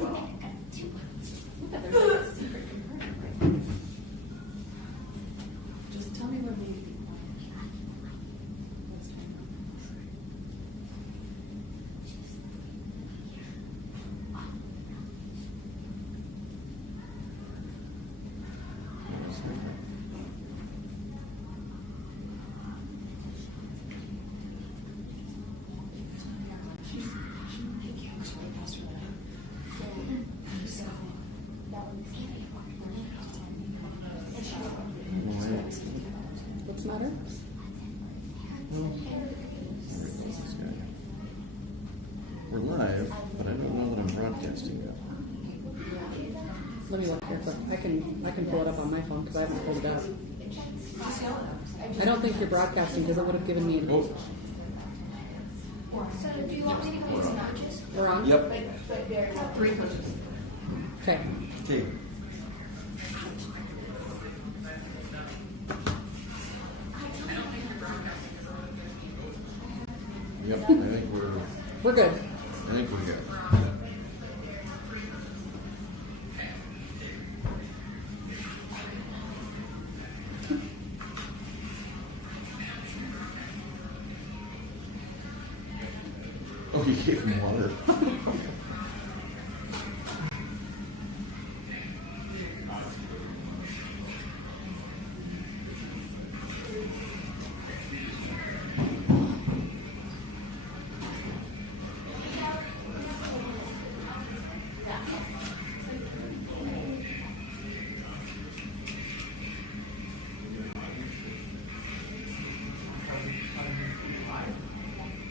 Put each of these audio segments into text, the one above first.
will. Look at there's a secret compartment. Just tell me when we need to be quiet. Let's turn it on. What's the matter? We're live, but I don't know that I'm broadcasting yet. Let me look here quick. I can pull it up on my phone because I haven't pulled it up. I don't think you're broadcasting because it would have given me. Oh. So do you want me to go into matches? We're on. Yep. But there are 3 coaches. Okay. Okay. Yep, I think We're good. we're good. Oh, you gave him water.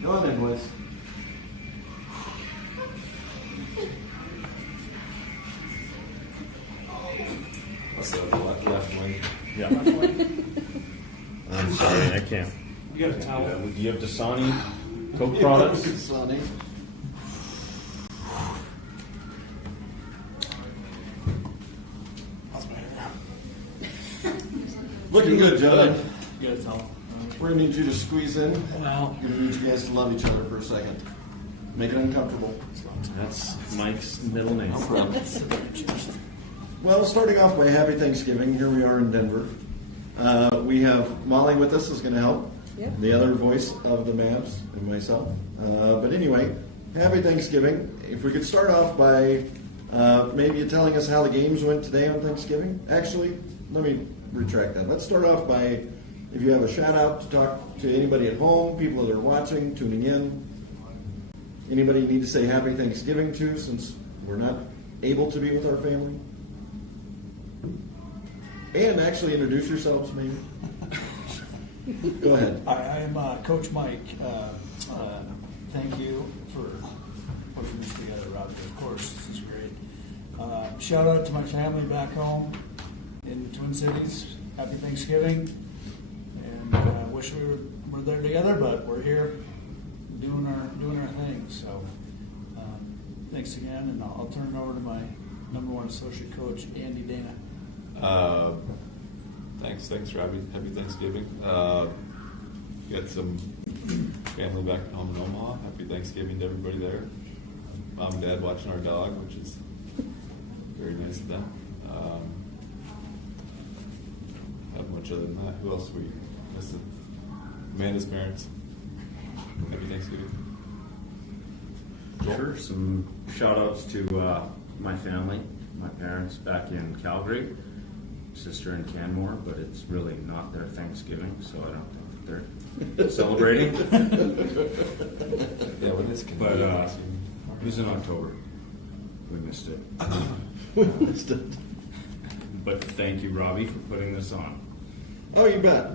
Go on then, boys. So the left wing. Yeah. I'm sorry, I can't. You got a towel? Do you have Dasani Coke products? Sonny. How's my hair? Looking good, gentlemen. You got a towel? We're gonna need you to squeeze in. Well, We're gonna need you guys to love each other for a second. Make it uncomfortable. That's Mike's middle name. Well, starting off by Happy Thanksgiving. Here we are in Denver. We have Molly with us, is going to help. Yep. The other voice of the Mavs and myself. But anyway, Happy Thanksgiving. If we could start off by maybe you telling us how the games went today on Thanksgiving. Actually, let me retract that. Let's start off by if you have a shout out to talk to anybody at home, people that are watching, tuning in. Anybody you need to say Happy Thanksgiving to since we're not able to be with our family? And actually introduce yourselves, maybe. Go ahead. I am Coach Mike. Thank you for putting this together, Robbie. Of course, this is great. Shout out to my family back home in the Twin Cities. Happy Thanksgiving. And wish we were there together, but we're here doing our thing. So thanks again, and I'll turn it over to my #1 associate coach, Andy Dana. Thanks, Robbie. Happy Thanksgiving. Got some family back at home in Omaha. Happy Thanksgiving to everybody there. Mom and Dad watching our dog, which is very nice of them. Not much other than that. Who else we missing? Amanda's parents. Happy Thanksgiving. Sure. Some shout outs to my family, my parents back in Calgary, sister in Canmore, but it's really not their Thanksgiving, so I don't think that they're celebrating. Yeah, when it's But it was in October. We missed it. We missed it. But thank you, Robbie, for putting this on. Oh, you bet.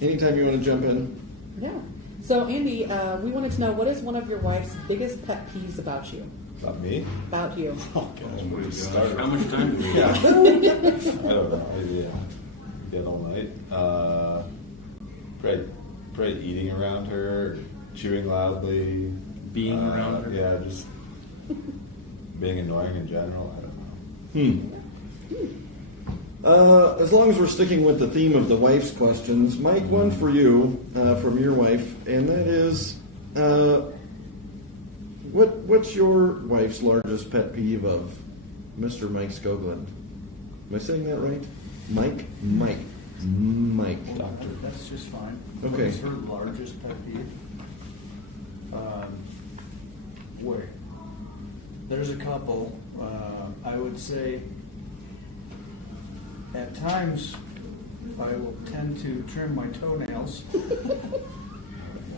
Anytime you want to jump in. Yeah. So, Andy, we wanted to know, what is one of your wife's biggest pet peeves about you? About me? About you. Oh gosh, How much time do we Yeah. have? I don't know. Yeah, get all night. Probably eating around her, chewing loudly, Being around her? Yeah, just being annoying in general. I don't know. As long as we're sticking with the theme of the wife's questions, Mike, one for you from your wife, and that is, What's your wife's largest pet peeve of Mr. Mike Skoglund? Am I saying that right? Mike. Doctor. That's just fine. Okay. What is her largest pet peeve? Where? There's a couple. I would say at times I will tend to trim my toenails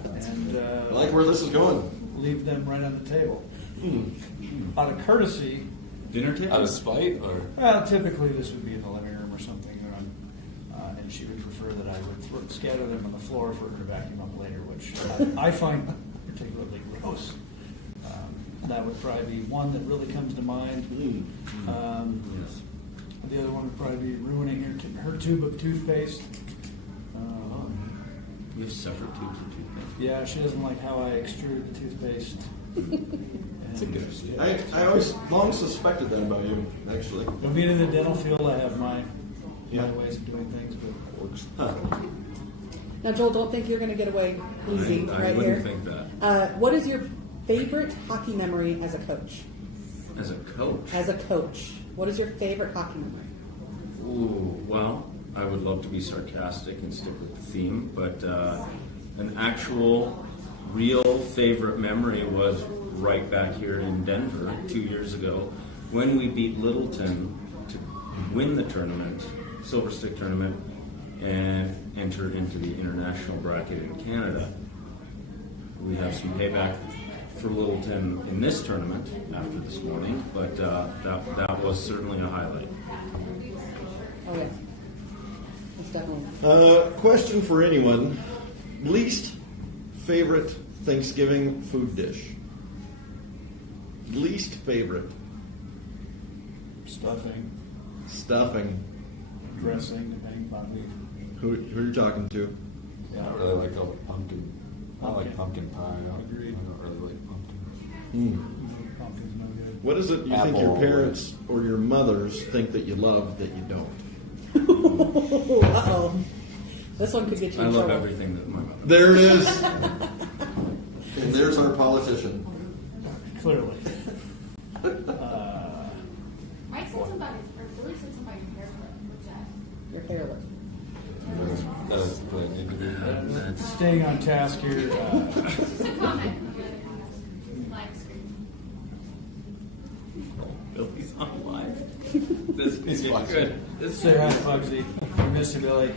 and I like where this is going. leave them right on the table. Out of courtesy, Dinner table? Out of spite, or well, typically this would be in the living room or something, and she would prefer that I would scatter them on the floor for her to vacuum up later, which I find particularly gross. That would probably be one that really comes to mind. Yes. The other one would probably be ruining her tube of toothpaste. We have separate tubes of toothpaste. Yeah, she doesn't like how I extrude the toothpaste. it's a good idea. I always long suspected that about you, actually. But being in the dental field, I have my Yeah. ways of doing things, but It works. Now, Joel, don't think you're going to get away easy I right wouldn't here. think that. What is your favorite hockey memory as a coach? As a coach. As a coach, what is your favorite hockey memory? Ooh, well, I would love to be sarcastic and stick with the theme, but an actual, real favorite memory was right back here in Denver 2 years ago when we beat Littleton to win the tournament, Silver Stick tournament, and enter into the international bracket in Canada. We have some payback for Littleton in this tournament after this morning, but that was certainly a highlight. Oh, yeah. That's definitely. Question for anyone: least favorite Thanksgiving food dish? Least favorite stuffing. dressing, depending upon the Who are you talking to? I don't really like all the pumpkin. I like pumpkin pie. Agreed. I don't really like pumpkin. pumpkin's no good. What is it you think your Apple. parents or your mothers think that you love that you don't? Uh-oh. This one could get you I in love trouble. everything that my mother. There it is. And there's our politician. Clearly. Mike said something about or Billy said something about your hair clip. What's that? Your hair look. That is the need to be. That's Staying on task here. Just a comment. Live screen. Billy's on live. This is watching. good. This Say hi, Bugsy. We miss you, Billy.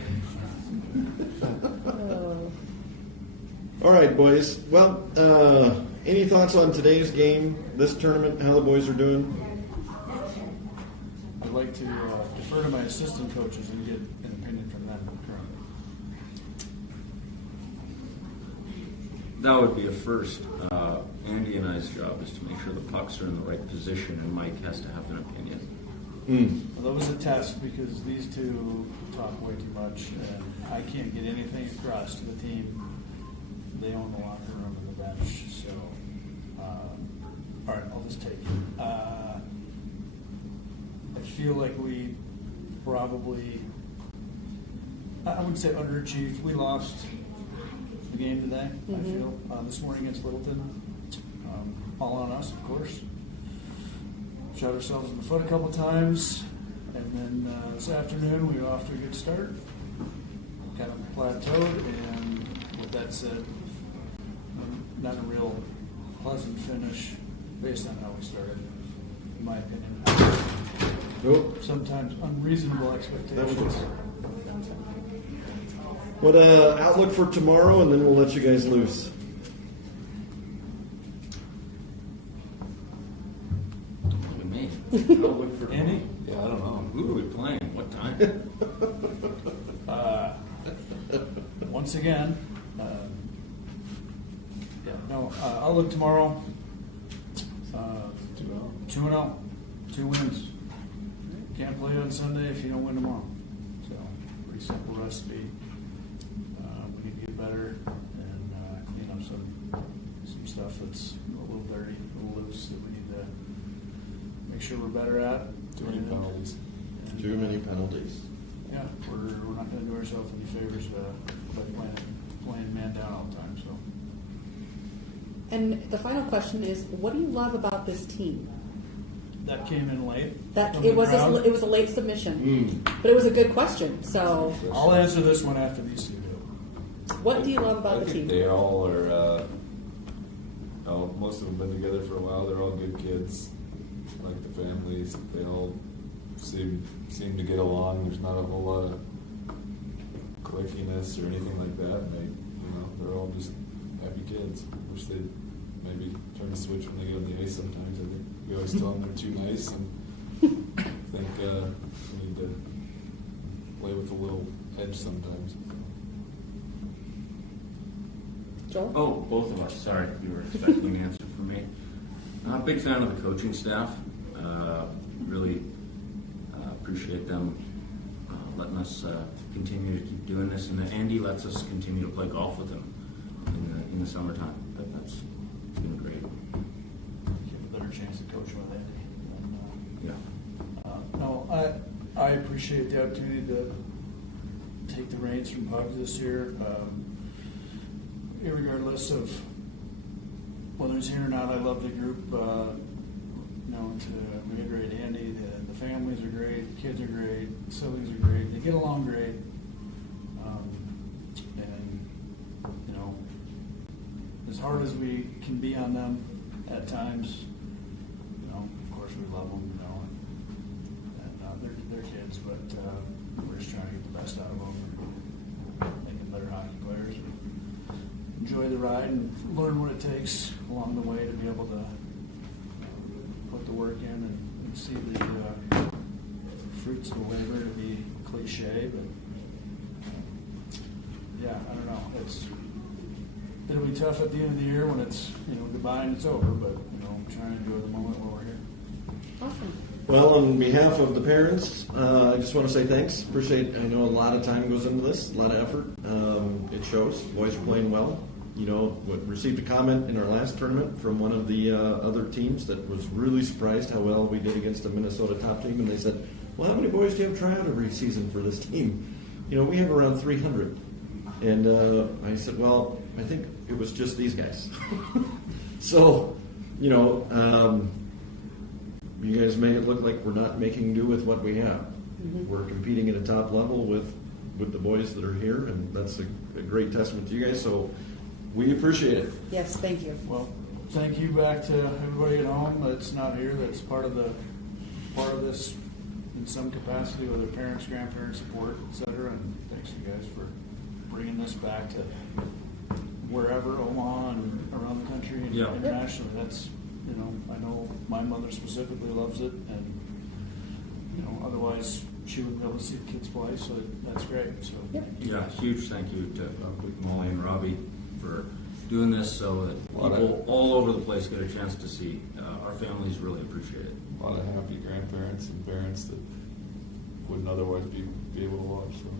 Oh. All right, boys. Well, any thoughts on today's game, this tournament, how the boys are doing? I'd like to defer to my assistant coaches and get an opinion from them currently. That would be a first. Andy and I's job is to make sure the pucks are in the right position, and Mike has to have an opinion. Well, that was a test because these two talk way too much, and I can't get anything across to the team. They own the locker room and the bench, so all right, I'll just take it. I feel like we probably, I wouldn't say underachieved. We lost the game today, I feel, this morning against Littleton. All on us, of course. Shot ourselves in the foot a couple times, and then this afternoon we were off to a good start. Kind of plateaued, and with that said, not a real pleasant finish based on how we started, in my opinion. Nope. Sometimes unreasonable expectations. What outlook for tomorrow, and then we'll let you guys loose. Look at me. I'll look for Andy? Yeah, I don't know. Who are we playing? What time? Once again, I'll look tomorrow. 2-0. 2 wins. Can't play on Sunday if you don't win tomorrow. So, pretty simple recipe. We need to get better and clean up some stuff that's a little dirty, a little loose that we need to make sure we're better at. Too many penalties. And, Too many penalties. Yeah, we're not going to do ourselves any favors by playing man down all the time. So. And the final question is, what do you love about this team? That came in late. That from it the was crowd. a late submission, but it was a good question. So, I'll answer this one after these two do. what do you love I about the think team? they all are. Most of them have been together for a while. They're all good kids, like the families. They all seem to get along. There's not a whole lot of clickiness or anything like that. And they're all just happy kids. Wish they'd maybe turn the switch when they get on the ice sometimes. I think we always tell them they're too nice, and I think we need to play with a little edge sometimes. Joel? Oh, both of us. Sorry, you were expecting an answer from me. Big fan of the coaching staff. Really appreciate them letting us continue to keep doing this, and Andy lets us continue to play golf with him in the summertime. It's been great. Give a better chance to coach with Andy. Yeah. No, I appreciate the opportunity to take the reins from Pugs this year. Irregardless of whether he's here or not, I love the group. To reiterate, Andy, the families are great, the kids are great, the siblings are great, they get along great. As hard as we can be on them at times, of course we love them, and they're kids, but we're just trying to get the best out of them, make them better hockey players. Enjoy the ride and learn what it takes along the way to be able to put the work in and see the fruits of the labor, to be cliche, but yeah, I don't know. It'll be tough at the end of the year when it's goodbye and it's over, but I'm trying to enjoy the moment while we're here. Awesome. Well, on behalf of the parents, I just want to say thanks. Appreciate. I know a lot of time goes into this, a lot of effort. It shows. Boys are playing well. Received a comment in our last tournament from one of the other teams that was really surprised how well we did against the Minnesota top team, and they said, "Well, how many boys do you have try out every season for this team?" We have around 300. And I said, "Well, I think it was just these guys." So, you guys make it look like we're not making do with what we have. Mm-hmm. We're competing at a top level with the boys that are here, and that's a great testament to you guys. So we appreciate it. Yes, thank you. Well, thank you back to everybody at home that's not here, that's part of this in some capacity, whether parents, grandparents, support, etc. And thanks you guys for bringing this back to wherever, Omaha and around the country and internationally. That's, I know my mother specifically loves it, and otherwise she wouldn't be able to see the kids play, so that's great. So Yeah, huge thank you to Molly and Robbie for doing this so that people all over the place get a chance to see. Our families really appreciate it. A lot of happy grandparents and parents that wouldn't otherwise be able to watch. So.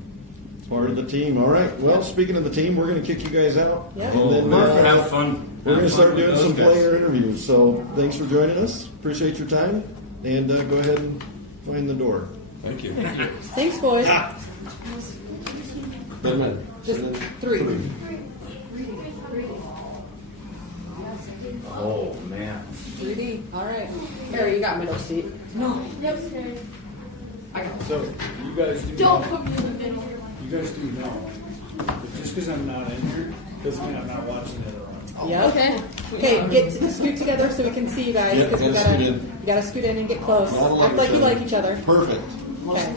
Part of the team. All right. Well, speaking of the team, we're going to kick you guys out. Yeah. And then Have fun. we're going to start doing some guys. player interviews. So thanks for joining us. Appreciate your time. And go ahead and find the door. Thank you. Thanks, boys. Just three. Oh, man. 3D. All right. Harry, you got middle seat. No. Yep, scary. So you guys do Don't know, put me in the middle. you guys do know that just because I'm not in here doesn't mean I'm not watching the other one. Yeah. Okay. Okay, scoot together so we can see you guys. Yep, 'cause we gotta scoot in. You gotta scoot in and get close. Gotta Act like you like each other. Perfect. Okay.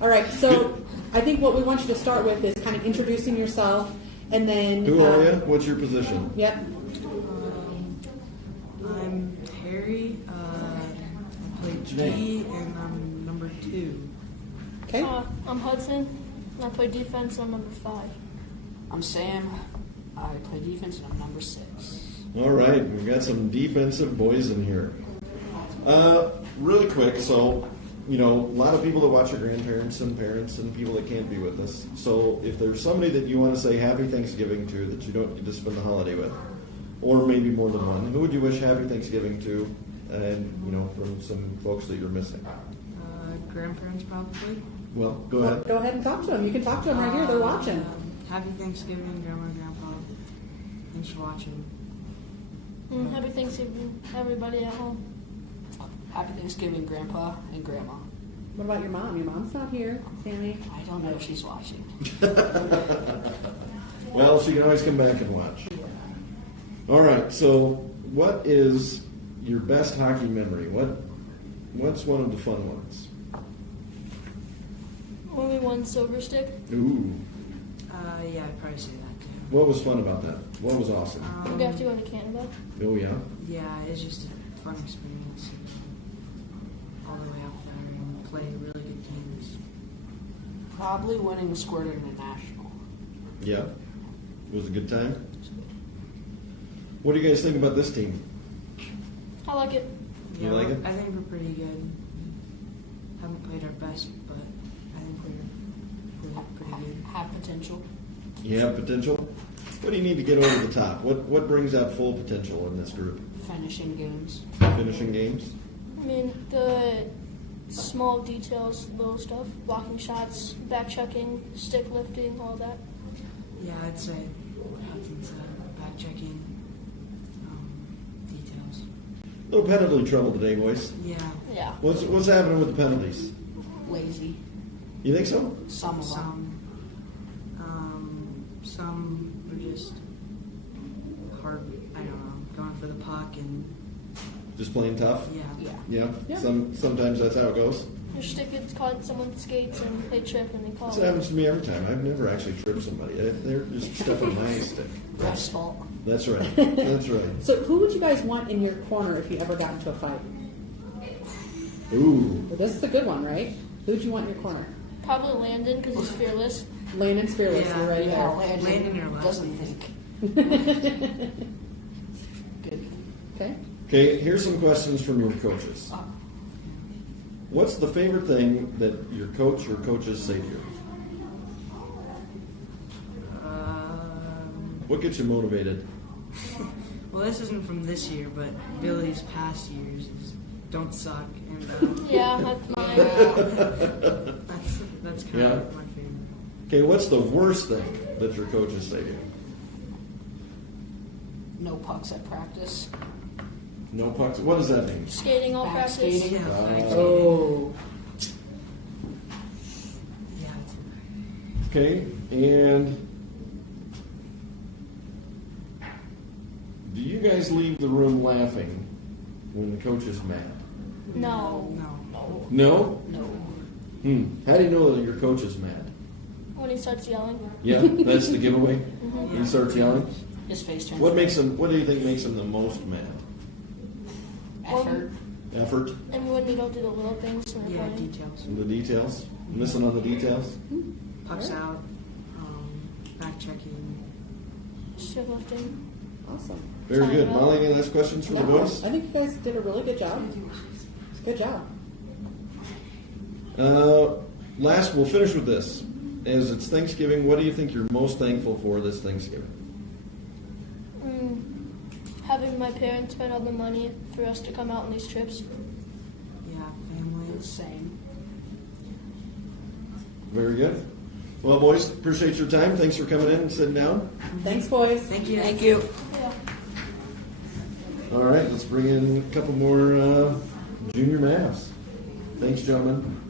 All right. So I think what we want you to start with is kind of introducing yourself, and then. Who are you? What's your position? Yep. I'm Harry. I play G, and I'm number 2. Okay. I'm Hudson, and I play defense. I'm number 5. I'm Sam. I play defense, and I'm number 6. All right. We've got some defensive boys in here. Really quick. So, a lot of people that watch are grandparents and parents and people that can't be with us. So if there's somebody that you want to say Happy Thanksgiving to that you don't get to spend the holiday with, or maybe more than one, who would you wish Happy Thanksgiving to? And, from some folks that you're missing. Grandparents, probably. Well, go ahead. Go ahead and talk to them. You can talk to them right here. They're watching. Happy Thanksgiving, Grandma and Grandpa. Thanks for watching. Happy Thanksgiving, everybody at home. Happy Thanksgiving, Grandpa and Grandma. What about your mom? Your mom's not here, Sammy. I don't know if she's watching. Well, she can always come back and watch. All right. So, what is your best hockey memory? What's one of the fun ones? When we won Silver Stick, Ooh. Yeah, I'd probably say that too. What was fun about that? What was awesome? we got to go to Canada. Oh yeah. Yeah, it's just a fun experience. All the way up there and play really good games. Probably winning the Squirt International. Yeah. It was a good time. What do you guys think about this team? I like it. You Yeah, like it? I think we're pretty good. Haven't played our best, but I think we're pretty good. Have potential. You have potential. What do you need to get over the top? What brings out full potential in this group? Finishing games. Finishing games. I mean, the small details, little stuff, blocking shots, back checking, stick lifting, all that. Yeah, I'd say Hudson's back checking details. Little penalty trouble today, boys. Yeah, Yeah. What's happening with the penalties? Lazy. You think so? Some of them. some are just hard. I don't know, going for the puck and Just playing tough. yeah. Yeah. Yeah. Sometimes that's how it goes. Your stick gets caught in someone's skates and they trip and they call This it. happens to me every time. I've never actually tripped somebody. They're just stepping my stick. Ref's fault. That's right. That's right. So, who would you guys want in your corner if you ever got into a fight? Ooh. Well, this is a good one, right? Who would you want in your corner? Probably Landon because he's fearless. Landon's fearless. Yeah, You're right Yeah, there. Landon or left. doesn't think. Good. Okay. Okay, here's some questions from your coaches. What's the favorite thing that your coach or coaches say to you? What gets you motivated? Well, this isn't from this year, but Billy's past years is don't suck, and Yeah, that's mine. that's kind Yeah. of my favorite. Okay, what's the worst thing that your coaches say to you? No pucks at practice. No pucks. What does that mean? Skating all Back practice. skating. Yeah, Oh. yeah. Okay, and do you guys leave the room laughing when the coach is mad? No. No. No? No. How do you know that your coach is mad? When he starts yelling. Yeah, that's the giveaway. He starts yelling. His face turns. What makes him? What do you think makes him the most mad? effort? Effort, And when you don't do the little things when you're Yeah, playing. details. the details, missing on the details. Pucks out, back checking. Stick lifting. Awesome. Very good. Time out. Molly, any last questions for the No, boys? I think you guys did a really good job. Good job. Last, we'll finish with this. As it's Thanksgiving, what do you think you're most thankful for this Thanksgiving? Having my parents spend all the money for us to come out on these trips. Yeah, family. The same. Very good. Well, boys, appreciate your time. Thanks for coming in and sitting down. Thanks, boys. Thank you. Thank you. Yeah. All right, let's bring in a couple more junior Mavs. Thanks, gentlemen.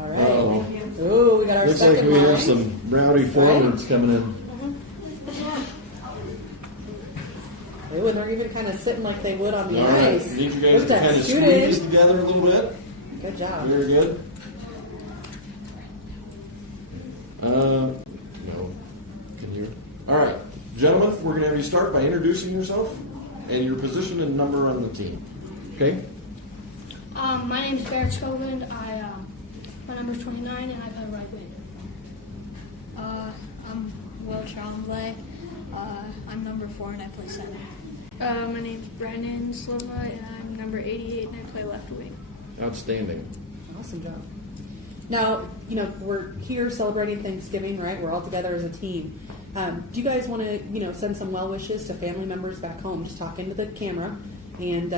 All right. Uh-oh. Ooh, we got our Looks like second we line. have some rowdy forwards coming in. Ooh, and they're even kind of sitting like they would on the All right, ice. need you guys Look to at kind of shooting. squeeze together a little bit. Good job. Very good. No. Can you? All right, gentlemen, we're going to have you start by introducing yourself and your position and number on the team. Okay? My name is Barrett Scotland. My number is 29, and I play right wing. I'm Will Tremblay. I'm number 4 and I play center. My name is Brandon Sloma, and I'm number 88, and I play left wing. Outstanding. Awesome job. Now, we're here celebrating Thanksgiving, right? We're all together as a team. Do you guys want to, send some well wishes to family members back home? Just talk into the camera and,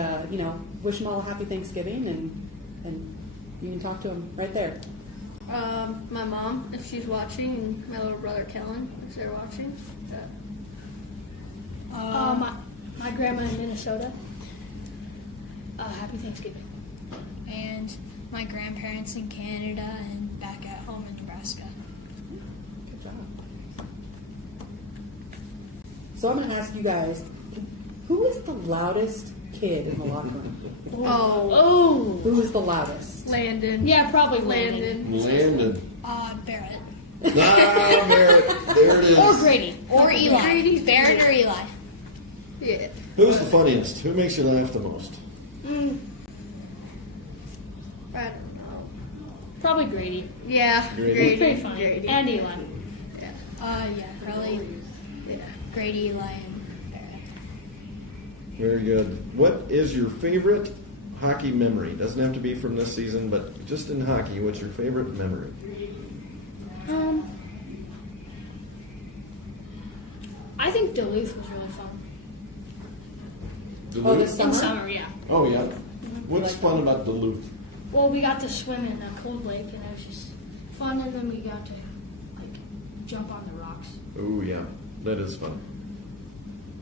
wish them all a happy Thanksgiving, and you can talk to them right there. My mom, if she's watching, and my little brother Kellen, if they're watching. My grandma in Minnesota. Happy Thanksgiving. And my grandparents in Canada and back at home in Nebraska. Good job. So I'm going to ask you guys, who is the loudest kid in the locker room? Oh, Who is the loudest? Landon. Yeah, probably Landon. Landon. Barrett. Ah, Barrett. There it is. Or Grady. Or Eli. Barrett or Eli. Yeah. Who's the funniest? Who makes you laugh the most? I don't know. Probably Grady. Yeah, Grady. He's pretty funny. Grady. And Eli. Probably Yeah. Grady, Eli, and Barrett. Very good. What is your favorite hockey memory? Doesn't have to be from this season, but just in hockey, what's your favorite memory? I think Duluth was really fun. Oh, this Duluth? In summer? summer, yeah. Oh, yeah. What's fun about Duluth? Well, we got to swim in a cold lake, and it was just fun, and then we got to, like, jump on the rocks. Oh, yeah. That is fun.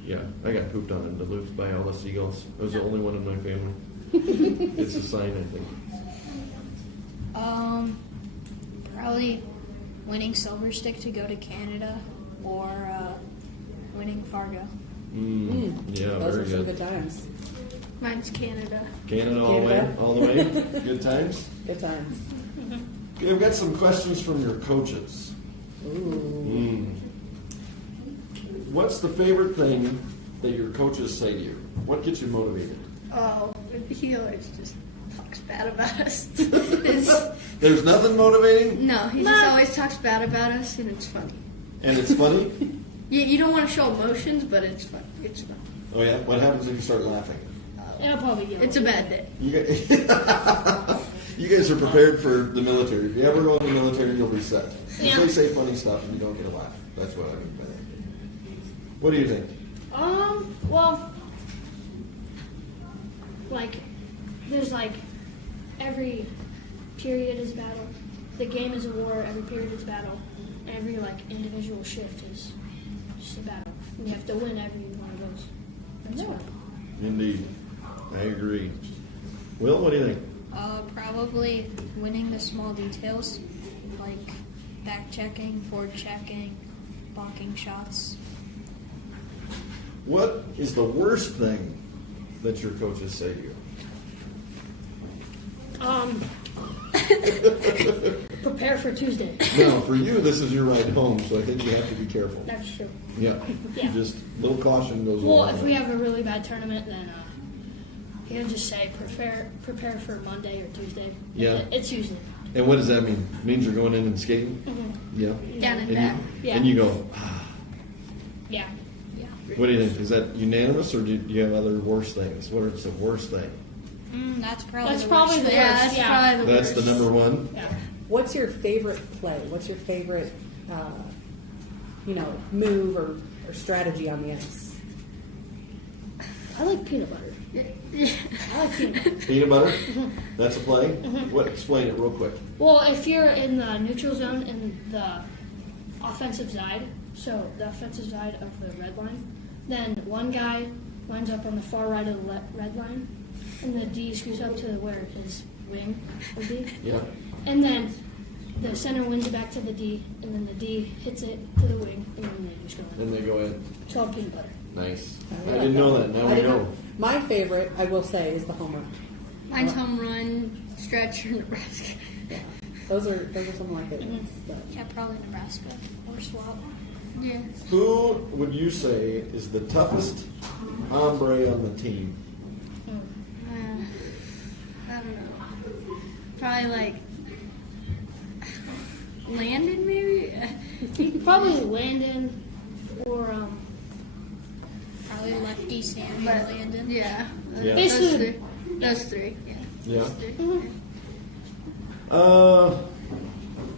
Yeah, I got pooped on in Duluth by all the seagulls. I was the only one in my family. It's a sign, I think. Probably winning Silver Stick to go to Canada or winning Fargo. Yeah, Those very were some good. good times. Mine's Canada. Canada all the way? Canada. All the way? Good times? Good times. Okay, I've got some questions from your coaches. Ooh. What's the favorite thing that your coaches say to you? What gets you motivated? Oh, he always just talks bad about us. There's nothing motivating? No, he just always talks bad about us, and it's funny. And it's funny? You don't want to show emotions, but it's fun. It's fun. Oh yeah? What happens if you start laughing? It'll probably get It's a bad day. You guys are prepared for the military. If you ever go in the military, you'll be set. Yeah. If they say funny stuff and you don't get a laugh. That's what I mean by that. What do you think? Well, like, there's like, every period is battle. The game is a war, every period is battle. Every, like, individual shift is just a battle. And you have to win every one of those. That's what. Indeed. I agree. Will, what do you think? Probably winning the small details, like back checking, forward checking, blocking shots. What is the worst thing that your coaches say to you? Prepare for Tuesday. No, for you, this is your ride home, so I think you have to be careful. That's true. Yeah. Yeah. Just a little caution goes Well, along. if we have a really bad tournament, then he'll just say prepare for Monday or Tuesday. Yeah. It's usually. And what does that mean? It means you're going in and skating? Yeah. Down and And back. Yeah. and you go, ah. Yeah. What do you think? Is that unanimous, or do you have other worse things? What is the worst thing? That's probably That's the probably worst the thing. Yeah, worst. that's Yeah. probably the That's worst. the number one? Yeah. What's your favorite play? What's your favorite, move or strategy on the ice? I like peanut butter. I like peanut butter. Peanut butter? That's a play? What? Explain it real quick. Well, if you're in the neutral zone in the offensive side, so the offensive side of the red line, then one guy lines up on the far right of the red line, and the D scoots up to where his wing would be. Yeah. And then the center wins it back to the D, and then the D hits it to the wing, and then they just go in. And they go in. It's all peanut butter. Nice. I I like didn't know that. Now I we didn't know. My favorite, I will say, is the home run. Mine's home run, stretch, or Nebraska. Yeah. Those are some of my favorites. But Yeah, probably Nebraska or swap. Yeah. Who would you say is the toughest hombre on the team? I don't know. Probably like Landon, maybe. Probably Landon or Probably lefty Sammy But- or Landon. Yeah. Yeah. Basically- Those three. Yeah. Yeah. Those three.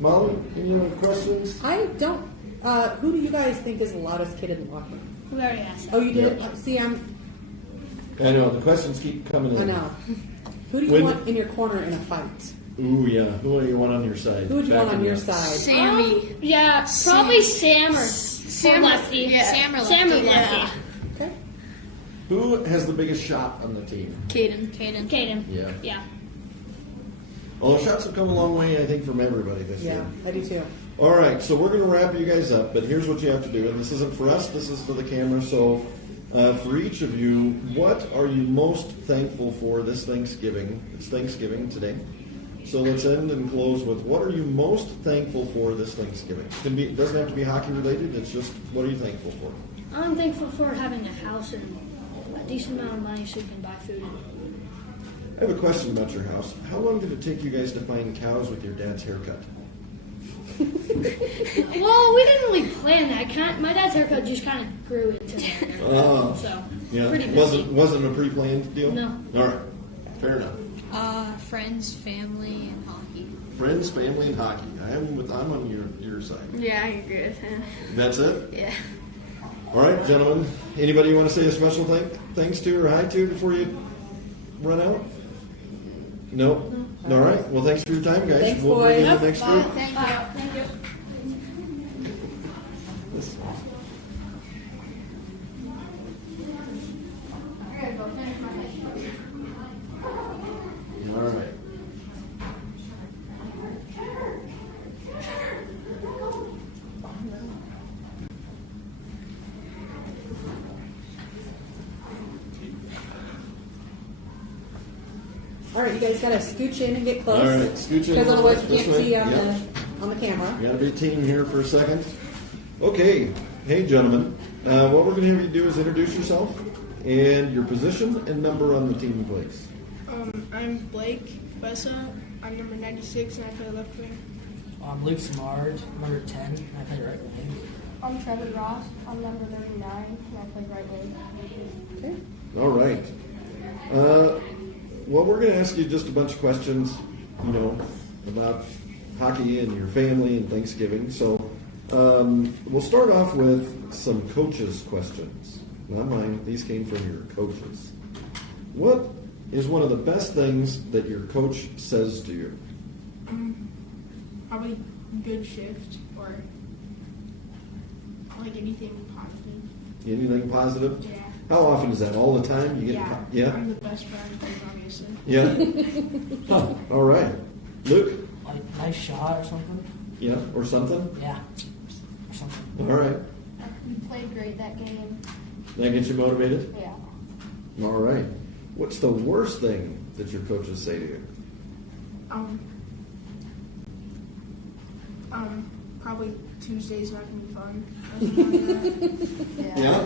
Molly, any other questions? I don't. Who do you guys think is the loudest kid in the locker room? we already asked that. Oh, you did. Yeah. See, I know, the questions keep coming in. I know. Who do you When- want in your corner in a fight? Ooh, yeah. Who do you want on your side? Who would you Back want on in your the- side? Sammy. Yeah, probably Sam or lefty. Yeah. Sam or Sam or lefty, lefty. yeah. Okay. Who has the biggest shot on the team? Caden. Caden. Yeah. Yeah. Well, the shots have come a long way, I think, from everybody this Yeah, year. I do too. All right, so we're going to wrap you guys up, but here's what you have to do. And this isn't for us, this is for the camera. So for each of you, what are you most thankful for this Thanksgiving? It's Thanksgiving today. So let's end and close with what are you most thankful for this Thanksgiving? It doesn't have to be hockey related, it's just what are you thankful for? I'm thankful for having a house and a decent amount of money so you can buy food. I have a question about your house. How long did it take you guys to find cows with your dad's haircut? Well, we didn't really plan that. My dad's haircut just kind of grew into that. So, Yeah, pretty busy. wasn't a pre-planned deal? No. All right, fair enough. Friends, family, and hockey. Friends, family, and hockey. I'm on your side. Yeah, I agree with him. That's it? Yeah. All right, gentlemen. Anybody you want to say a special thanks to or hi to before you run out? Nope. All right. Well, thanks for your time, guys. Thanks, we'll bring in boys. the next group. Thank you. Thank you. All right. All right, you guys got to scooch in and get close. All right, scooch in. Because otherwise you This can't way. see on, Yep. on the camera. We got to be a team here for a second. Okay. Hey, gentlemen. What we're going to have you do is introduce yourself and your position and number on the team, please. I'm Blake Bessa. I'm number 96 and I play left wing. I'm Luke Samard, number 10, and I play right wing. I'm Trevor Ross. I'm number 39, and I play right wing. Okay. All right. Well, we're going to ask you just a bunch of questions, about hockey and your family and Thanksgiving. So we'll start off with some coaches' questions. Not mine. These came from your coaches. What is one of the best things that your coach says to you? Probably good shift or like anything positive. Anything positive? Yeah. How often is that? All the time? You get Yeah. I'm the best friend, obviously. Yeah. All right. Luke? Like, nice shot or something? Yeah, or something? Yeah. Or something. All right. We played great that game. That gets you motivated? Yeah. All right. What's the worst thing that your coaches say to you? Probably Tuesday's not gonna be fun. Yeah?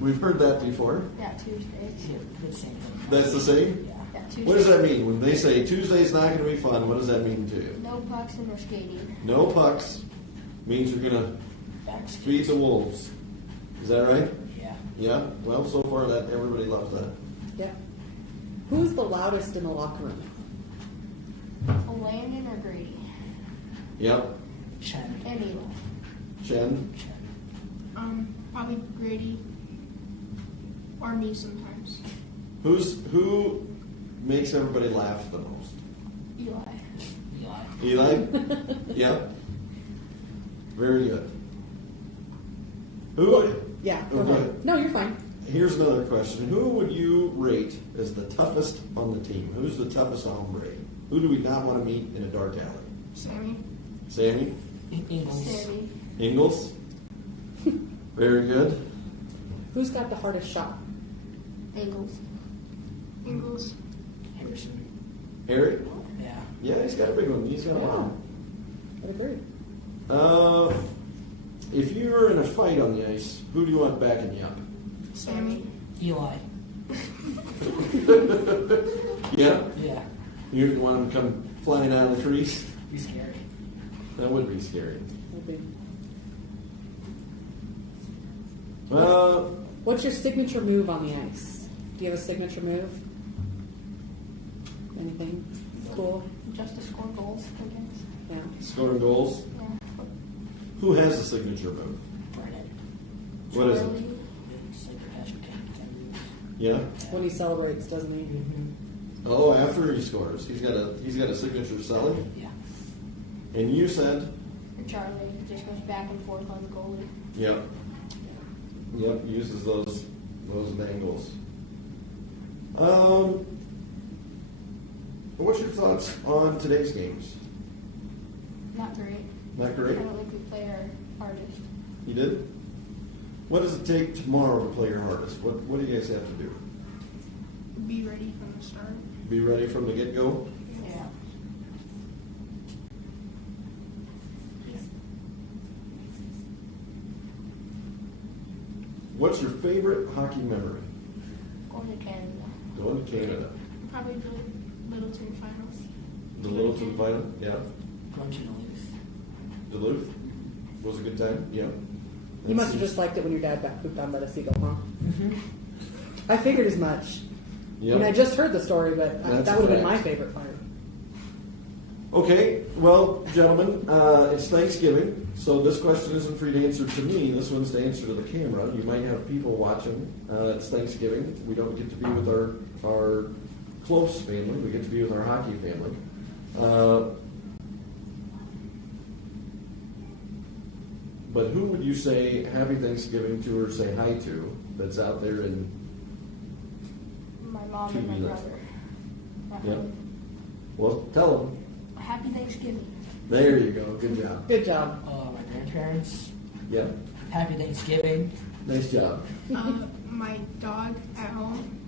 We've heard that before. Yeah, Tuesdays. Yeah, the same thing. That's the same? Yeah, Tuesdays. What does that mean? When they say Tuesday's not going to be fun, what does that mean to you? No pucks and no skating. No pucks means you're going to Backs. feed the wolves. Is that right? Yeah. Yeah? Well, so far that everybody loves that. Yeah. Who's the loudest in the locker room? Landon or Grady? Yep. Chen. And Eli. Chen? Probably Grady or me sometimes. Who makes everybody laugh the most? Eli. Eli? Yep. Very good. Who? Yeah, go Okay. ahead. No, you're fine. Here's another question. Who would you rate as the toughest on the team? Who's the toughest hombre? Who do we not want to meet in a dark alley? Sammy. Sammy? Ingles. Sammy. Ingles? Very good. Who's got the hardest shot? Ingles. Ingles. Harrison. Harry? Yeah. Yeah, he's got a big one. He's got Yeah. one. I agree. If you were in a fight on the ice, who do you want backing you up? Sammy. Eli. Yeah? Yeah. You want him to come flying out of the trees? Be scary. That would be scary. Okay. What's your signature move on the ice? Do you have a signature move? Anything cool? Just to score goals, I guess. Yeah. Scoring goals? Yeah. Who has a signature move? Brennan. What is it? Charlie. It's like the passion can Yeah? When he celebrates, doesn't he? Oh, after he scores. He's got a signature selling. Yeah. And you said? Or Charlie just goes back and forth on the goalie. Yep. Yep, uses those angles. What's your thoughts on today's games? Not great. Not I great? don't think we play our hardest. You did? What does it take tomorrow to play your hardest? What do you guys have to do? Be ready from the start. Be ready from the get-go? Yeah. What's your favorite hockey memory? Going to Canada. Going to Canada. Probably the Littleton finals. The Littleton final? Yeah. Going to Duluth. Duluth? Was a good time? Yeah. You must have just liked it when your dad got pooped on by the seagull, huh? I figured as much. Yep. And I just heard the story, but That's that would have been fact. my favorite part. Okay, well, gentlemen, it's Thanksgiving, so this question isn't for you to answer to me. This one's to answer to the camera. You might have people watching. It's Thanksgiving. We don't get to be with our close family. We get to be with our hockey family. But who would you say Happy Thanksgiving to or say hi to that's out there in... My mom and my Peewee. brother. Yeah. Well, tell them. Happy Thanksgiving. There you go. Good job. Good job. My grandparents. Yeah. Happy Thanksgiving. Nice job. My dog at home.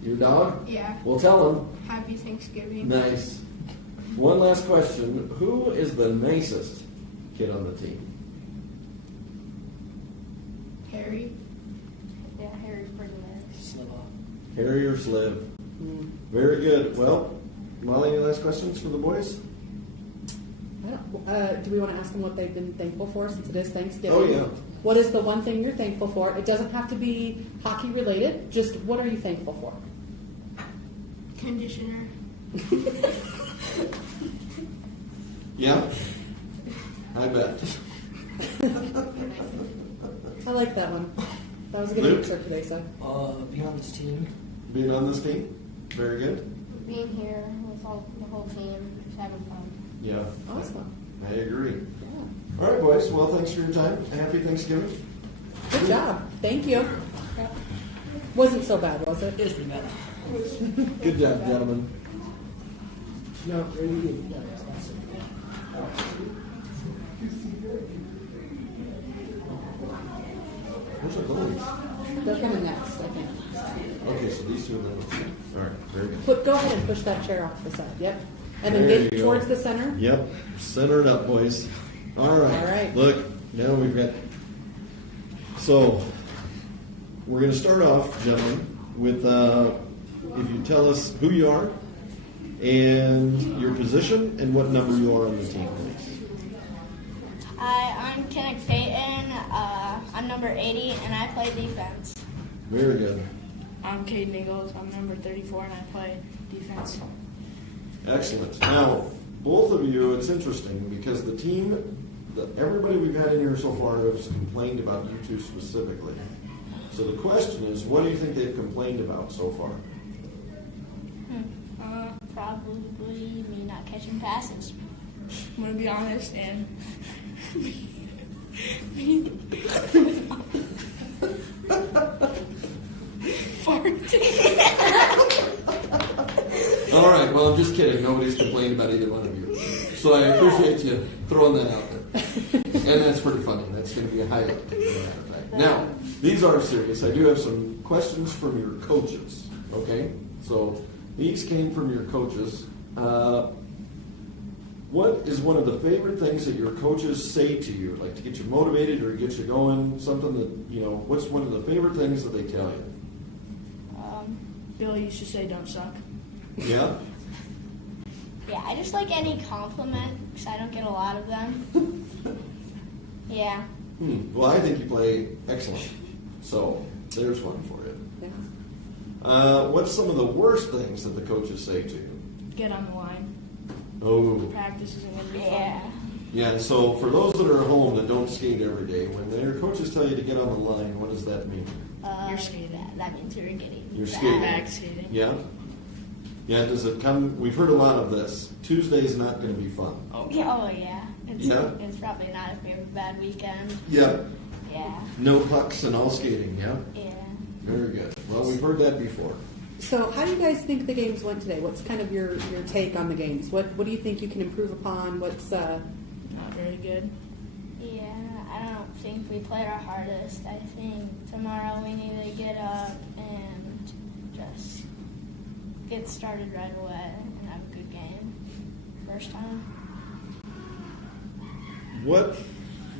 Your dog? Yeah. Well, tell them. Happy Thanksgiving. Nice. One last question. Who is the nicest kid on the team? Harry. Yeah, Harry's pretty nice. Sliva. Harry or Sliv? Very good. Well, Molly, any last questions for the boys? Do we want to ask them what they've been thankful for since it is Thanksgiving? Oh, yeah. What is the one thing you're thankful for? It doesn't have to be hockey related. Just what are you thankful for? Conditioner. Yeah. I bet. I like that one. That was a good Luke? answer today, so. Be on this team. Being on this team? Very good. Being here with the whole team, just having fun. Yeah. Awesome. I agree. Yeah. All right, boys. Well, thanks for your time. Happy Thanksgiving. Good job. Thank you. Wasn't so bad, was it? It was pretty bad. Good job, gentlemen. No, really good. Where's our goalies? They're coming next, I think. Okay, so these two are the... All right, very good. Go ahead and push that chair off to the side. Yep. And then There get you go. towards the center. Yep, center it up, boys. All right. All right. Look, now we've got. So, we're going to start off, gentlemen, with if you tell us who you are and your position and what number you are on the team, please. Hi, I'm Kenneth Payton. I'm number 80, and I play defense. Very good. I'm Caden Eagles. I'm number 34, and I play defense. Excellent. Now, both of you, it's interesting because the team, everybody we've had in here so far has complained about you two specifically. So the question is, what do you think they've complained about so far? Probably me not catching passes. I'm going to be honest and All right, well, I'm just kidding. Nobody's complained about either one of you. So I appreciate you throwing that out there. And that's pretty funny. That's going to be a highlight. as a matter of fact. Now, these are serious. I do have some questions from your coaches. Okay? So these came from your coaches. What is one of the favorite things that your coaches say to you, like to get you motivated or get you going? Something that, what's one of the favorite things that they tell you? Billy used to say, "Don't suck." Yeah? Yeah, I just like any compliment because I don't get a lot of them. Yeah. Well, I think you play excellent. So there's one for you. What's some of the worst things that the coaches say to you? Get on the line. Oh. Practice isn't going to be Yeah. fun. Yeah, and so for those that are at home that don't skate every day, when their coaches tell you to get on the line, what does that mean? You're skating. That means you're getting You're skating. Back skating. Yeah? Yeah, does it come, we've heard a lot of this. Tuesday's not going to be fun. Oh yeah. Yeah? It's probably not if we have a bad weekend. Yeah. Yeah. No pucks and all skating, yeah? Yeah. Very good. Well, we've heard that before. So, how do you guys think the games went today? What's kind of your take on the games? What do you think you can improve upon? What's Not very good. Yeah, I don't think we played our hardest. I think tomorrow we need to get up and just get started right away and have a good game. First time. What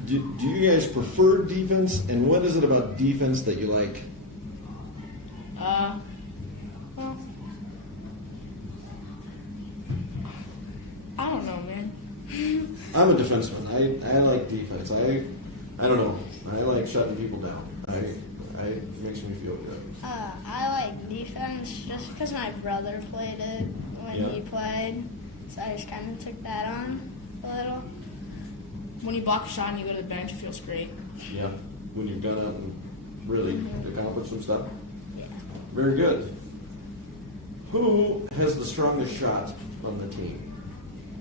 do you guys prefer defense, and what is it about defense that you like? Well, I don't know, man. I'm a defenseman. I like defense. I don't know. I like shutting people down. It makes me feel good. I like defense just because my brother played it when he played, so I just kind of took that on a little. When you block a shot and you go to the bench, it feels great. Yeah. When you've gone out and really accomplished some stuff. Yeah. Very good. Who has the strongest shot on the team?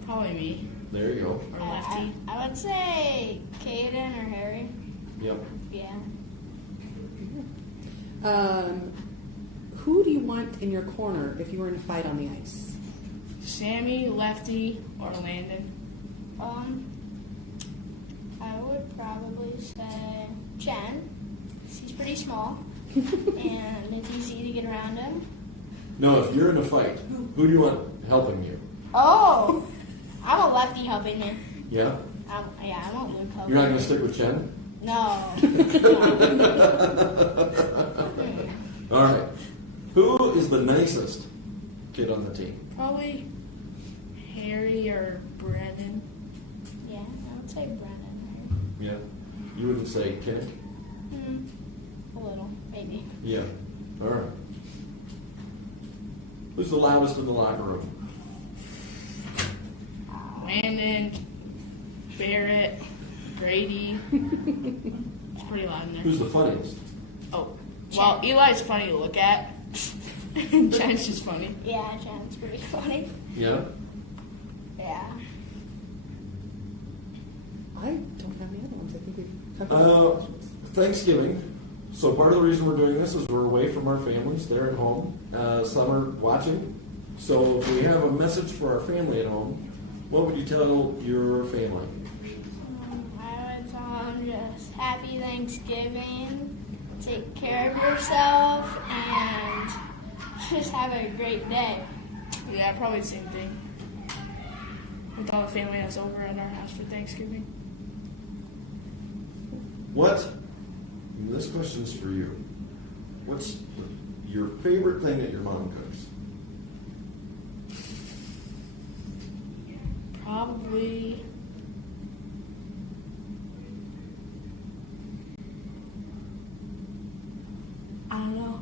Probably me. There you go. Or lefty. I would say Caden or Harry. Yep. Yeah. Who do you want in your corner if you were in a fight on the ice? Sammy, lefty, or Landon. I would probably say Chen. He's pretty small, and it's easy to get around him. No, if you're in a fight, who do you want helping you? Oh, I'm a lefty helping you. Yeah? I want Luke helping. You're not going to stick with Chen? No. All right. Who is the nicest kid on the team? Probably Harry or Brandon. Yeah, I would say Brennan. Yeah. You wouldn't say Kinnick? A little, maybe. Yeah. All right. Who's the loudest in the locker room? Landon, Barrett, Brady. It's pretty loud in there. Who's the funniest? Oh, well, Eli's funny to look at. Chen's just funny. Yeah, Chen's pretty funny. Yeah? Yeah. I don't have any other ones. I think we've covered Thanksgiving. So part of the reason we're doing this is we're away from our families. They're at home. Some are watching. So if we have a message for our family at home, what would you tell your family? I would tell them just happy Thanksgiving, take care of yourself, and just have a great day. Yeah, probably the same thing. With all the family that's over at our house for Thanksgiving. What? This question's for you. What's your favorite thing that your mom cooks? Probably. I don't know.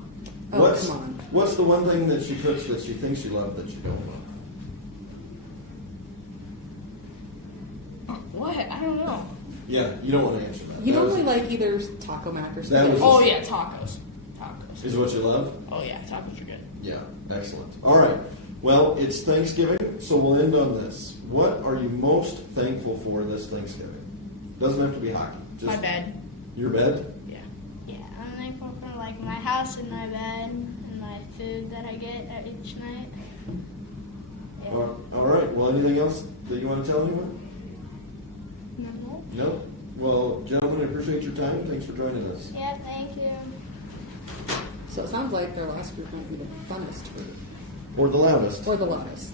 Oh, come on. What's the one thing that she cooks that she thinks you love that you don't love? What? I don't know. Yeah, you don't want to answer that. You That normally was- like either taco mac or That spaghetti. was- Oh, yeah, tacos. Tacos. Is it what you love? Oh, yeah, tacos are good. Yeah, excellent. All right. Well, it's Thanksgiving, so we'll end on this. What are you most thankful for this Thanksgiving? Doesn't have to be hockey. Just My bed. Your bed? Yeah. Yeah, I'm thankful for like my house and my bed and my food that I get at each night. Yeah. All right. Well, anything else that you want to tell anyone? No. No? Well, gentlemen, I appreciate your time. Thanks for joining us. Yeah, thank you. So it sounds like their last group might be the funnest group. Or the loudest. Or the loudest.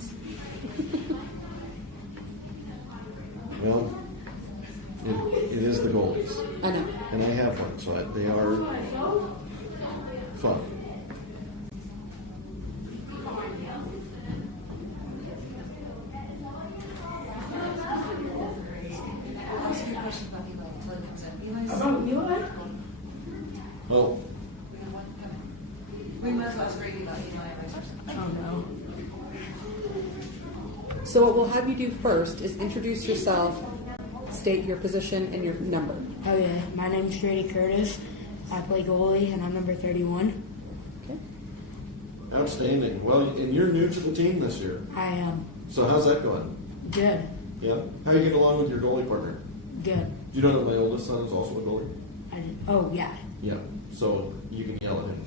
Well, it is the goalies. I know. And I have one, so they are fun. About Eli? Oh, We must ask Brady about Eli. Oh, no. So what we'll have you do first is introduce yourself, state your position and your number. Okay, my name's Grady Curtis. I play goalie, and I'm number 31. Okay. outstanding. Well, and you're new to the team this year. I am So how's that going? good. Yeah. How are you getting along with your goalie partner? Good. Do you know that my oldest son is also a goalie? Oh, yeah. Yeah. So you can yell at him.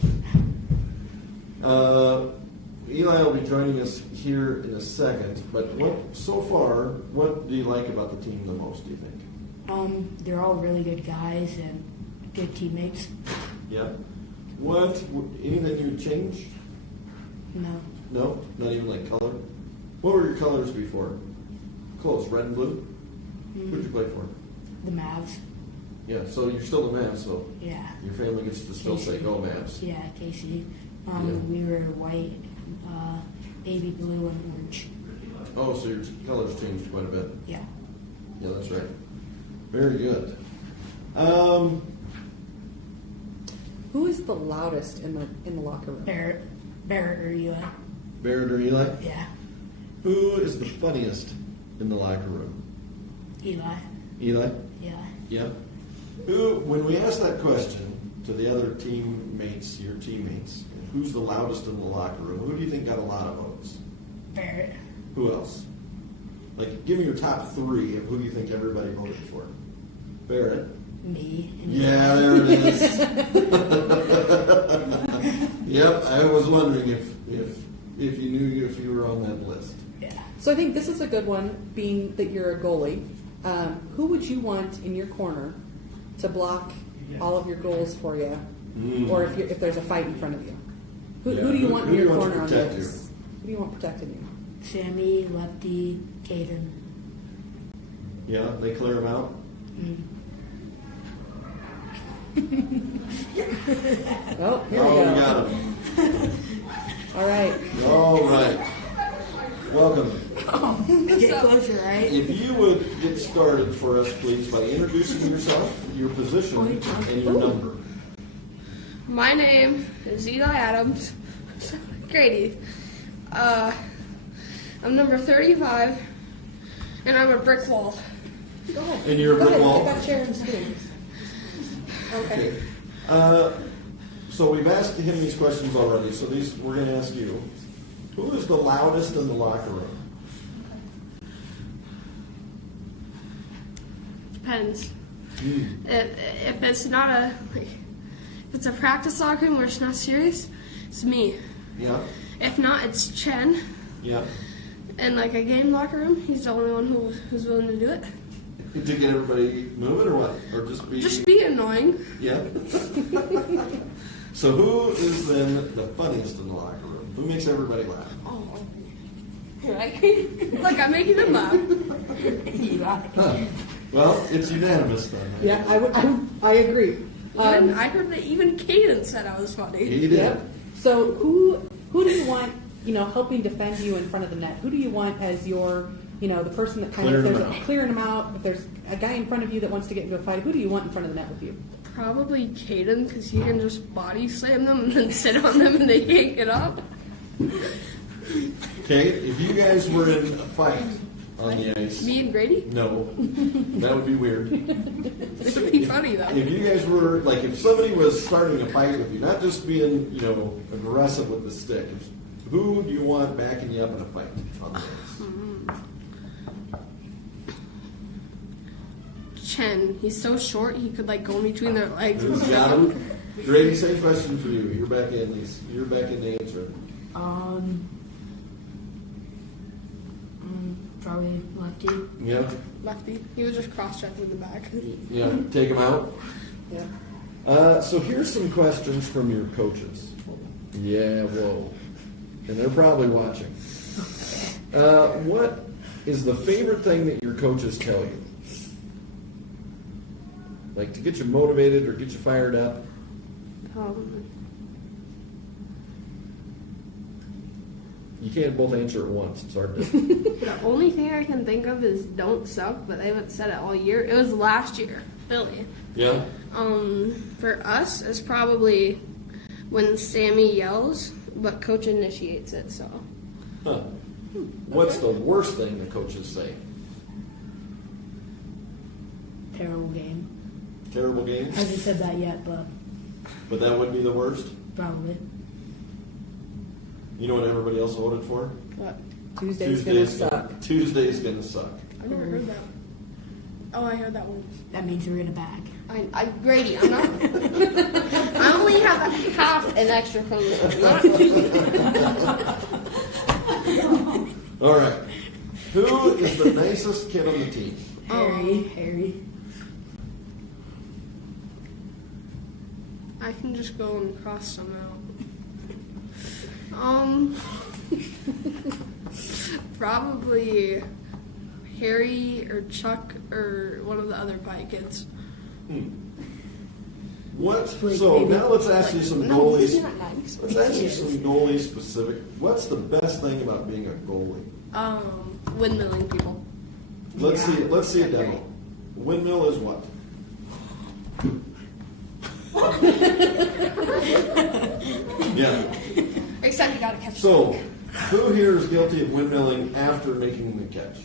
Eli will be joining us here in a second, but so far, what do you like about the team the most, do you think? They're all really good guys and good teammates. Yeah. Anything you'd change? No. No? Not even like color? What were your colors before? Close, red and blue? Who did you play for? The Mavs. Yeah, so you're still the Mavs, so Yeah. your family gets to still say go Mavs. Yeah, Casey. Yeah. We were white, baby blue, and orange. Oh, so your colors changed quite a bit. Yeah. Yeah, that's right. Very good. Who is the loudest in the locker room? Barrett or Eli. Barrett or Eli? Yeah. Who is the funniest in the locker room? Eli. Eli? Yeah. Yeah. When we ask that question to the other teammates, your teammates, who's the loudest in the locker room? Who do you think got a lot of votes? Barrett. Who else? Like, give me your top three of who you think everybody voted for. Barrett. Me. And Yeah, there it is. Yep, I was wondering if you knew if you were on that list. Yeah. So I think this is a good one, being that you're a goalie. Who would you want in your corner to block all of your goals for you, or if there's a fight in front of you? Who do you want in your corner on this? Who do you want protecting you? Sammy, Lefty, Caden. Yeah, they clear them out. Oh, here we Oh, go. we got them. All right. All right. Welcome. Get closer, right? If you would get started for us, please, by introducing yourself, your position, and your number. My name is Eli Adams. Grady. I'm number 35, and I'm a brick wall. Go ahead. And you're a brick wall? Get that chair and spoons. Okay. So we've asked him these questions already, so we're going to ask you. Who is the loudest in the locker room? Depends. If it's not if it's a practice locker room where it's not serious, it's me. Yeah. If not, it's Chen. Yeah. And like a game locker room, he's the only one who's willing to do it. To get everybody moving or what? Or Just be annoying. Yeah. So who is then the funniest in the locker room? Who makes everybody laugh? Oh. Look, I'm making him laugh. Huh. Well, it's unanimous then. Right? Yeah, I agree. I heard that even Caden said I was funny. He did. Yep. So who do you want, helping defend you in front of the net? Who do you want as your, the person that kind of clearing them out? If there's a guy in front of you that wants to get into a fight, who do you want in front of the net with you? Probably Caden, because he can just body slam them and then sit on them and they can't get up. Okay, if you guys were in a fight on the ice. Me and Grady? No, that would be weird. This would be funny though. If you guys were, if somebody was starting a fight with you, not just being, aggressive with the stick, who do you want backing you up in a fight on the ice? Chen, he's so short he could go in between their legs. Who's got him? Grady, same question for you. You're back in the answer. Probably Lefty. Yeah. Lefty. He was just cross-checking the back. Yeah. Take him out. Yeah. So here's some questions from your coaches. Yeah. Whoa. And they're probably watching. What is the favorite thing that your coaches tell you? To get you motivated or get you fired up? You can't both answer at once. It's hard to... The only thing I can think of is don't suck, but they haven't said it all year. It was last year, Philly. Yeah? For us, it's probably when Sammy yells, but coach initiates it, so. Huh. What's the worst thing the coaches say? Terrible game. Terrible games? I haven't said that yet, but But that would be the worst? probably. You know what everybody else voted for? What? Tuesday's gonna suck. Tuesday's gonna suck. I never heard that. Oh, I heard that one. That means we're gonna bag. Grady, I'm not. I only only have half an extra chromosome. All right. Who is the nicest kid on the team? Harry. I can just go and cross some out. Probably Harry or Chuck or one of the other pie kids. What? So now let's ask you some No, goalies. he's not nice. Let's ask you some goalie specific. What's the best thing about being a goalie? Windmilling people. Let's see a demo. Windmill is what? Yeah. Except you gotta catch. So, who here is guilty of windmilling after making the catch?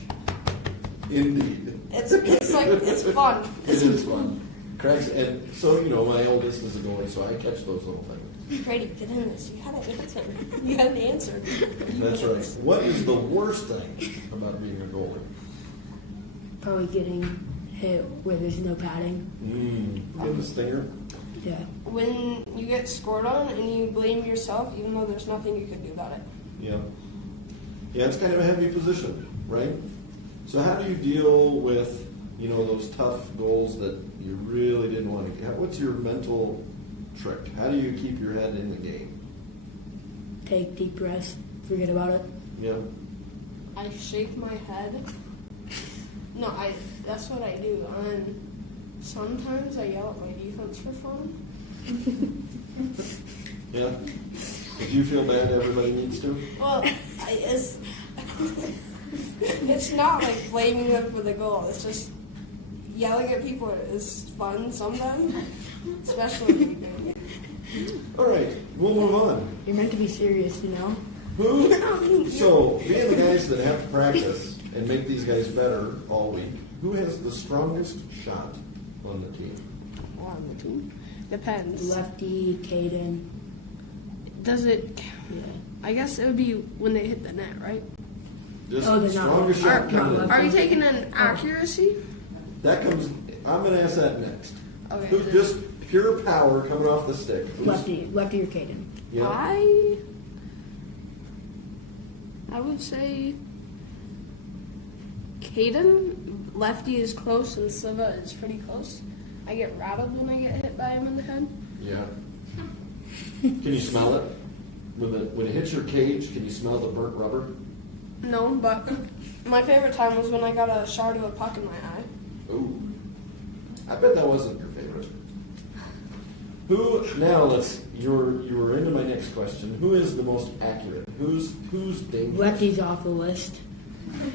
Indeed. It's like it's fun. It is fun. Cracks, and so my oldest is a goalie, so I catch those little things. Brady, get in this. You gotta answer. You gotta answer. That's right. What is the worst thing about being a goalie? Probably getting hit where there's no padding. Getting a stinger? Yeah. When you get scored on and you blame yourself, even though there's nothing you can do about it. Yeah. Yeah, it's kind of a heavy position, right? So how do you deal with, those tough goals that you really didn't want to get? What's your mental trick? How do you keep your head in the game? Take deep breaths. Forget about it. Yeah. I shake my head. No, that's what I do. And sometimes I yell at my defense for fun. Yeah. If you feel bad, everybody needs to. Well, it's not like blaming them for the goal. It's just yelling at people is fun sometimes, especially. All right, we'll move on. You're meant to be serious, Who? So, being the guys that have to practice and make these guys better all week, who has the strongest shot on the team? On the team? Depends. Lefty, Caden. Does it? Yeah. I guess it would be when they hit the net, right? Just Oh, the they're not strongest shot left. coming in. Are you taking an accuracy? That comes. I'm going to ask that next. Okay. Who's just pure power coming off the stick? Lefty or Caden. Yeah. I would say Caden. Lefty is close and Silva is pretty close. I get rattled when I get hit by him in the head. Yeah. Can you smell it? When it hits your cage, can you smell the burnt rubber? No, but my favorite time was when I got a shard of a puck in my eye. Ooh. I bet that wasn't your favorite. You were into my next question. Who is the most accurate? Who's dangerous? Lefty's off the list.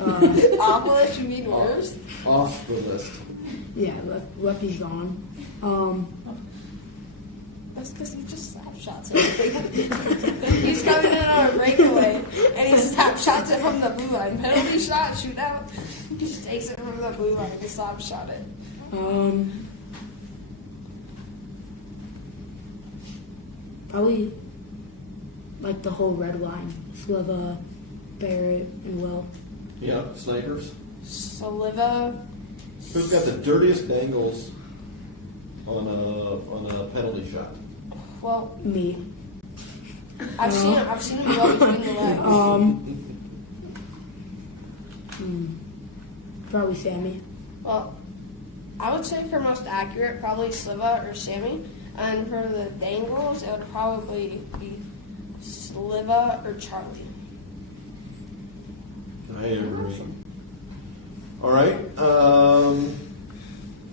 Off the list, you mean worst? Off the list. Yeah, Lefty's gone. That's because he just slap shots everything. He's coming in on a breakaway, and he slap shots it from the blue line. Penalty shot, shootout. He just takes it from the blue line and slap shot it. Probably like the whole red line. Sliva, Barrett, and Will. Yeah, snipers. Saliva. Who's got the dirtiest dangles on a penalty shot? Well, Me. I've seen him go between the legs. Probably Sammy. Well, I would say for most accurate, probably Sliva or Sammy. And for the dangles, it would probably be Sliva or Charlie. I agree. All right.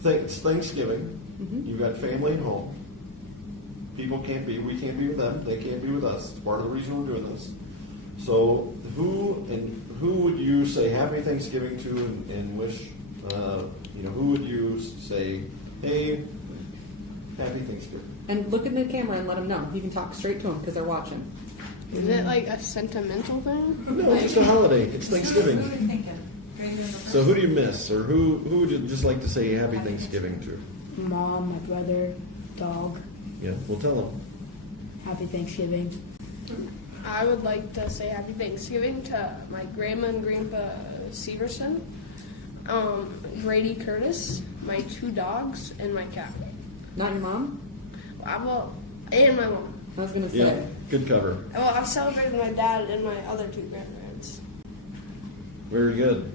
It's Thanksgiving. You've got family at home. We can't be with them. They can't be with us. It's part of the reason we're doing this. So who would you say Happy Thanksgiving to and wish? Who would you say, hey, Happy Thanksgiving? And look in the camera and let them know. You can talk straight to them because they're watching. Is it like a sentimental thing? No, it's just a holiday. It's Thanksgiving. So who do you miss, or who would you just like to say Happy Thanksgiving to? Mom, my brother, dog. Yeah, we'll tell them. Happy Thanksgiving. I would like to say Happy Thanksgiving to my grandma and grandpa Severson, Grady Curtis, my 2 dogs, and my cat. Not your mom? And my mom. I was going to say. Yeah, good cover. Well, I've celebrated my dad and my other 2 grandparents. Very good.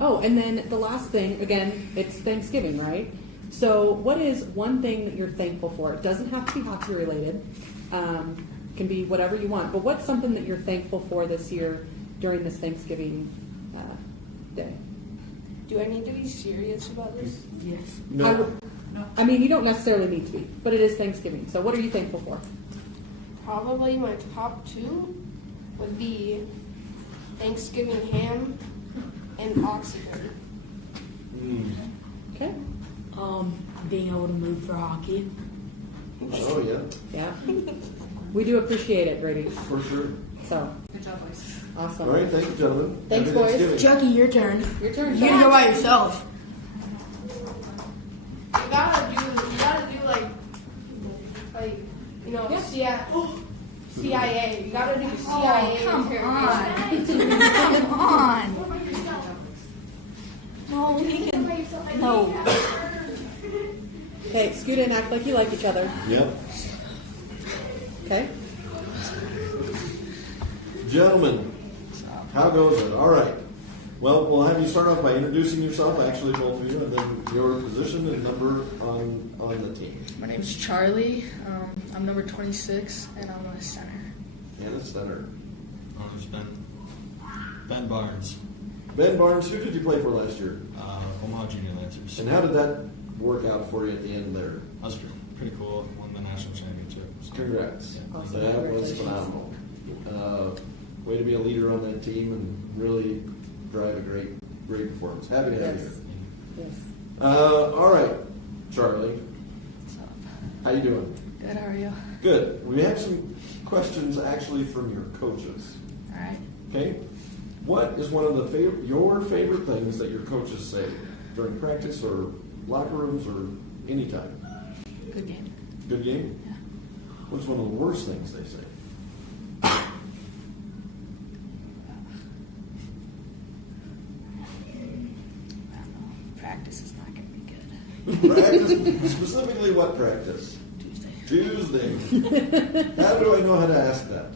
Oh, and then the last thing, again, it's Thanksgiving, right? So what is one thing that you're thankful for? It doesn't have to be hockey related. Can be whatever you want. But what's something that you're thankful for this year during this Thanksgiving day? Do I need to be serious about this? Yes. No. I mean, you don't necessarily need to be, but it is Thanksgiving. So what are you thankful for? Probably my top 2 would be Thanksgiving ham and oxygen. Okay. Being able to move for hockey. Oh, yeah. Yeah. We do appreciate it, Brady. For sure. So, Good job, boys. awesome. All right, thank you, gentlemen. Thanks, Happy boys. Thanksgiving. Chucky, your turn. Your turn. You gotta go by yourself. You gotta do like you know, CIA. You gotta do CIA. Oh, come on. Come on. No, he can. No. Okay, scoot in, act like you like each other. Yep. Okay. Gentlemen, how goes it? All right. Well, we'll have you start off by introducing yourself, actually, both of you, and then your position and number on the team. My name's Charlie. I'm number 26, and I'm a center. And the center. It's Ben Barnes, Ben Barnes, who did you play for last year? Omaha Junior Lancers. And how did that work out for you at the end there? That was pretty cool. Won the national championship. So. Congrats. Yeah. Awesome. That was Congratulations. phenomenal. Way to be a leader on that team and really drive a great performance. Happy to have Yes. you. Yes. All right, Charlie. What's up? How you doing? Good, how are you? Good. We have some questions actually from your coaches. Alright. Okay. What is one of the your favorite things that your coaches say during practice or locker rooms or any time? Good game. Good game? Yeah. What's one of the worst things they say? I don't know. Practice is not going to be good. Practice? Specifically what practice? Tuesday. How do I know how to ask that?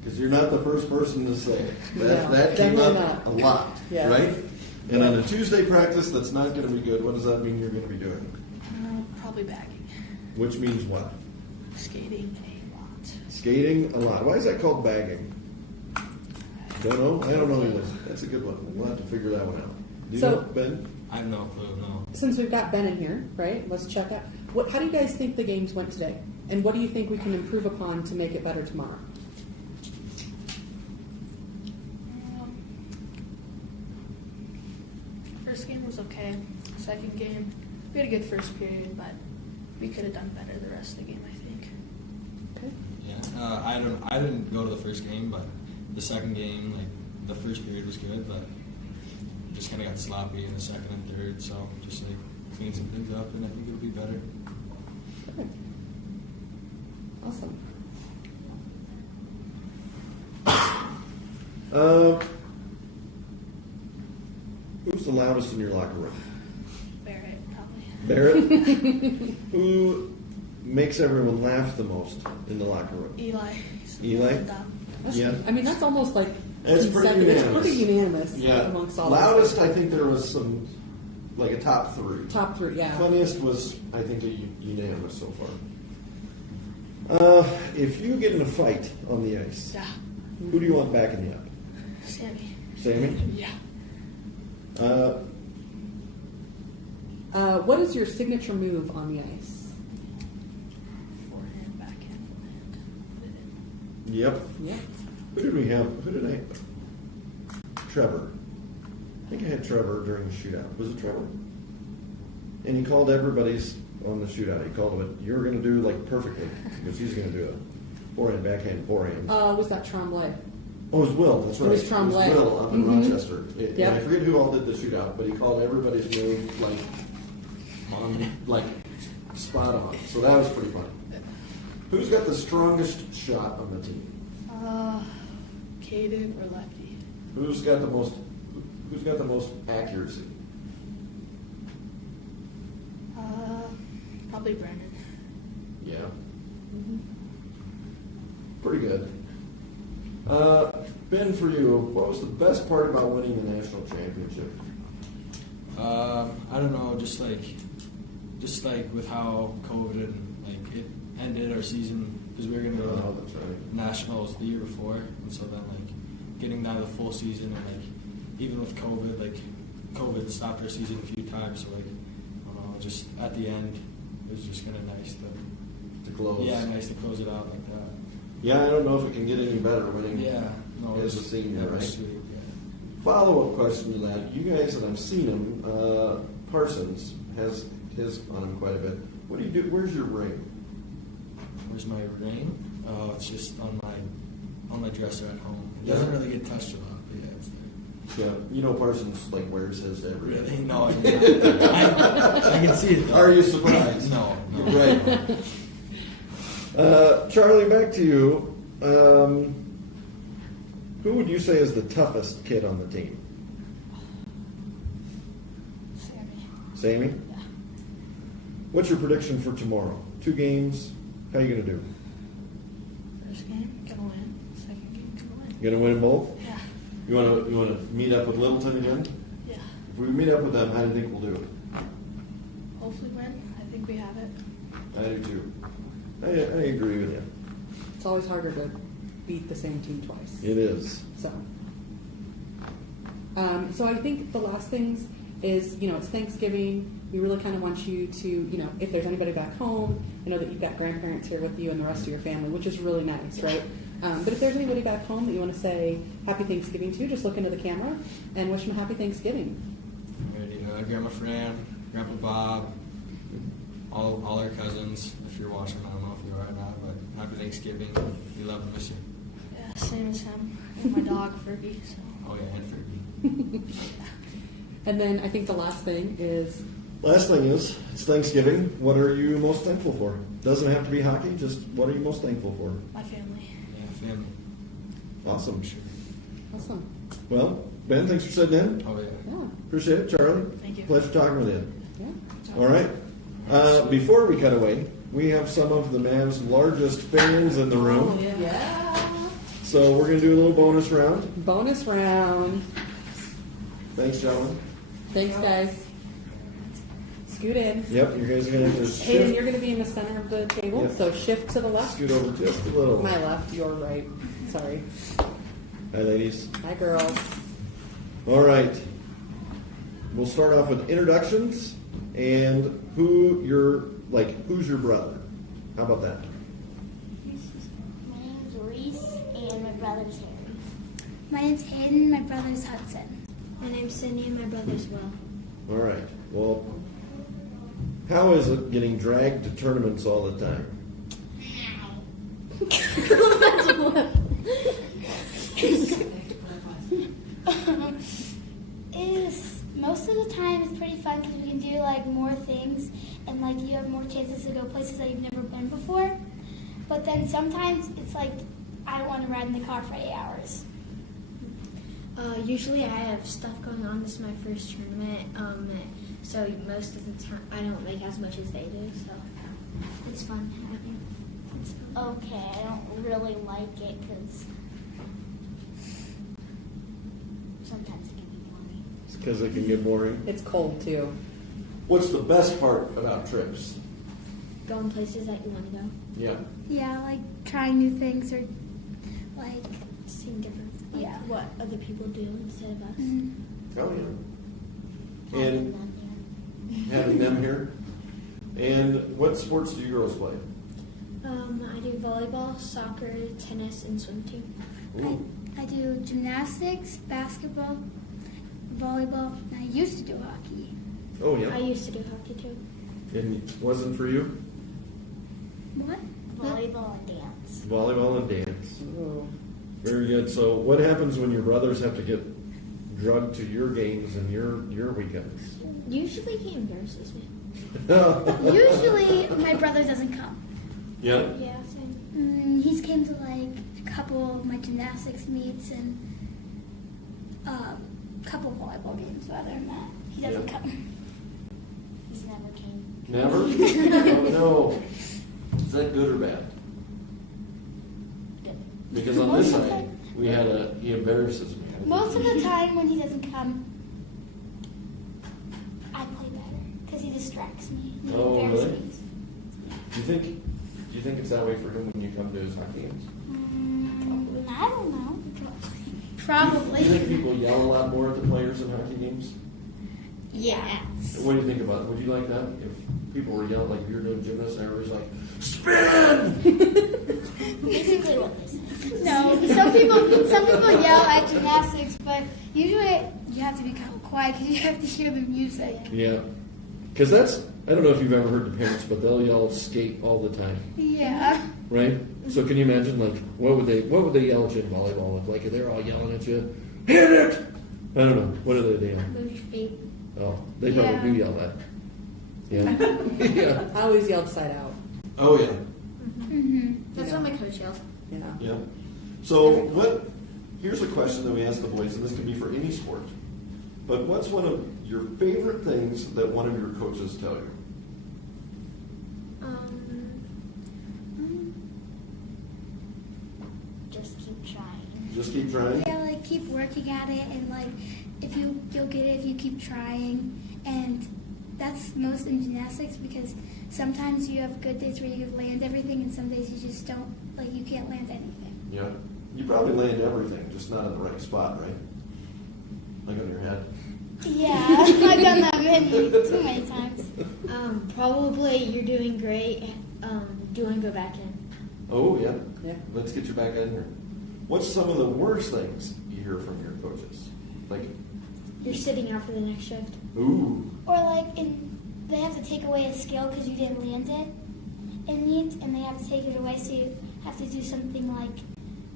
Because you're not the first person to say it. No, that came definitely up not. a lot, Yes. right? And on a Tuesday practice that's not going to be good, what does that mean you're going to be doing? Probably bagging. Which means what? Skating a lot. Skating a lot. Why is that called bagging? Don't know? I don't know either. That's a good one. We'll have to figure that one out. Do you So- know, Ben? I have no clue. No. Since we've got Ben in here, right? Let's check out. How do you guys think the games went today? And what do you think we can improve upon to make it better tomorrow? First game was okay. Second game, we had a good first period, but we could have done better the rest of the game, I think. Okay. Yeah. I didn't go to the first game, but the second game, like the first period was good, but just kind of got sloppy in the second and third. So just like clean some things up, and I think it'll be better. Okay. Awesome. Who's the loudest in your locker room? Barrett, probably. Barrett? Who makes everyone laugh the most in the locker room? Eli. Eli? Yeah. I mean, that's almost like It's pretty unanimous. It's pretty unanimous Yeah. amongst all Loudest, I think there was some, like a top three. Top three, yeah. Funniest was, I think, unanimous so far. If you get in a fight on the ice, Yeah. who do you want backing you up? Sammy. Sammy? Yeah. What is your signature move on the ice? Forehand, backhand, forehand. Yep. Yeah. Who did we have? Who did I? Trevor. I think I had Trevor during the shootout. Was it Trevor? And he called everybody's on the shootout. He called what you're going to do like perfectly because he's going to do it. Forehand, backhand, forehand. Was that Tremblay? Oh, it was Will. That's right. It was Tremblay. Will up in Mhm. Rochester. Yep. I forget who all did the shootout, but he called everybody's move like spot on. So that was pretty funny. Who's got the strongest shot on the team? Caden or lefty? Who's got the most accuracy? Probably Brandon. Yeah. Pretty good. Ben, for you, what was the best part about winning the national championship? I don't know, just like with how COVID and like it ended our season because we were gonna go to That's right. nationals the year before, and so then like getting down to the full season and like even with COVID, like COVID stopped our season a few times, so like I don't know, just at the end it was just kind of nice To close. yeah, nice to close it out like that. Yeah, I don't know if it can get any better winning Yeah, no, it as a was- senior, it was right? sweet, yeah. Follow-up question to that. You guys that I've seen him, Parsons has his on him quite a bit. What do you do? Where's your ring? Where's my ring? Oh, it's just on my dresser at home. It doesn't really get touched a lot, but yeah, it's there. Yeah, you know Parsons like wears his every day. Really? No, I can see it. Though. Are you surprised? No. Right. Charlie, back to you. Who would you say is the toughest kid on the team? Sammy? Yeah. What's your prediction for tomorrow? 2 games. How are you going to do? First game, gonna win. Second game, gonna win. You going to win them both? Yeah. You want to meet up with Littleton again? Yeah. If we meet up with them, how do you think we'll do? Hopefully win. I think we have it. I do too. I agree with you. It's always harder to beat the same team twice. It is. So, so I think the last things is, it's Thanksgiving. We really kind of want you to, if there's anybody back home, I know that you've got grandparents here with you and the rest of your family, which is really nice, right? But if there's anybody back home that you want to say Happy Thanksgiving to, just look into the camera and wish them a Happy Thanksgiving. Alrighty, Grandma Fran, Grandpa Bob, all our cousins. If you're watching, I don't know if you are or not, but Happy Thanksgiving. We love and miss you. Yeah, same as him. And my dog, Fergie. So. Oh yeah, and Fergie. And then I think the last thing is It's Thanksgiving. What are you most thankful for? Doesn't have to be hockey, just what are you most thankful for? My family. Yeah, family. Awesome. awesome. Well, Ben, thanks for sitting in. Oh yeah. Yeah, Appreciate it, Charlie. Thank you. Pleasure talking with you. yeah. All right. Before we cut away, we have some of the Mavs' largest fans in the room. Oh, yeah. Yeah. So we're going to do a little bonus round. Bonus round. Thanks, gentlemen. Thanks, guys. Scoot in. Yep, you guys are going to have to Hayden, shift, you're going to be in the center of the table, Yep. so shift to the left. scoot over just a little. My left, your right. Sorry. Hi, ladies. Hi, girls. All right. We'll start off with introductions and who's your brother? How about that? My name's Reese, and my brother's Harry. My name's Hayden, my brother's Hudson. My name's Cindy and my brother's Will. All right. Well, how is it getting dragged to tournaments all the time? Is most of the time it's pretty fun because we can do more things and you have more chances to go places that you've never been before. But then sometimes it's I want to ride in the car for 8 hours. Usually I have stuff going on. This is my first tournament, so most of the time I don't make as much as they do, so it's fun having. It's fun. Okay, I don't really like it because sometimes it can be boring. It's because it can get boring. It's cold, too. What's the best part about trips? Going places that you want to go. Yeah. Yeah, trying new things or Seeing different, Yeah. what other people do instead of us. Oh, yeah. Having And them here. having them here. And what sports do you girls play? I do volleyball, soccer, tennis, and swim team. Ooh. I do gymnastics, basketball, volleyball, and I used to do hockey. Oh, I yeah. used to do hockey too. And it wasn't for you? What? Volleyball and dance. Volleyball and dance. Ooh. Very good. So what happens when your brothers have to get drugged to your games and your weekends? Usually he embarrasses me. Usually my brother doesn't come. Yeah. Yeah, same. He's came to a couple of my gymnastics meets and a couple of volleyball games. But other than that, he doesn't Yeah. come. He's never came Never? Oh no. Is that good or bad? Good. Because on this side, he embarrasses me. Most of the time when he doesn't come, I play better because he distracts me. He Oh, embarrasses really? me. Do you think it's that way for him when you come to his hockey games? I don't know. Do Probably. you think people yell a lot more at the players in hockey games? Yeah. What do you think about it? Would you like that? If people were yelling, like if you're doing gymnastics, and everybody's like, spin! Basically what they say. No, some people yell at gymnastics, but usually you have to be kind of quiet because you have to hear the music. Yeah. Because I don't know if you've ever heard the parents, but they'll yell skate all the time. Yeah. Right? So can you imagine, like, what would they yell at you in volleyball? If, like, if they're all yelling at you, hit it! I don't know. What do they yell? Move your feet. Oh, they probably do yell that. Yeah. Yeah. I always yelled side out. Oh, yeah. That's what my coach yells. Yeah. Yeah. So here's a question that we ask the boys, and this can be for any sport. But what's one of your favorite things that one of your coaches tell you? Just keep trying. Just keep trying? Yeah, like keep working at it, and like if you'll get it if you keep trying. And that's most in gymnastics because sometimes you have good days where you can land everything, and some days you just don't, like you can't land anything. Yeah. You probably land everything, just not in the right spot, right? Like on your head. Yeah, I've done that too many times. Probably you're doing great. Do you want to go back in? Oh, yeah. Yeah. Let's get you back in here. What's some of the worst things you hear from your coaches? Like, You're sitting out for the next shift. ooh. Or like they have to take away a skill because you didn't land it in meet, and they have to take it away, so you have to do something like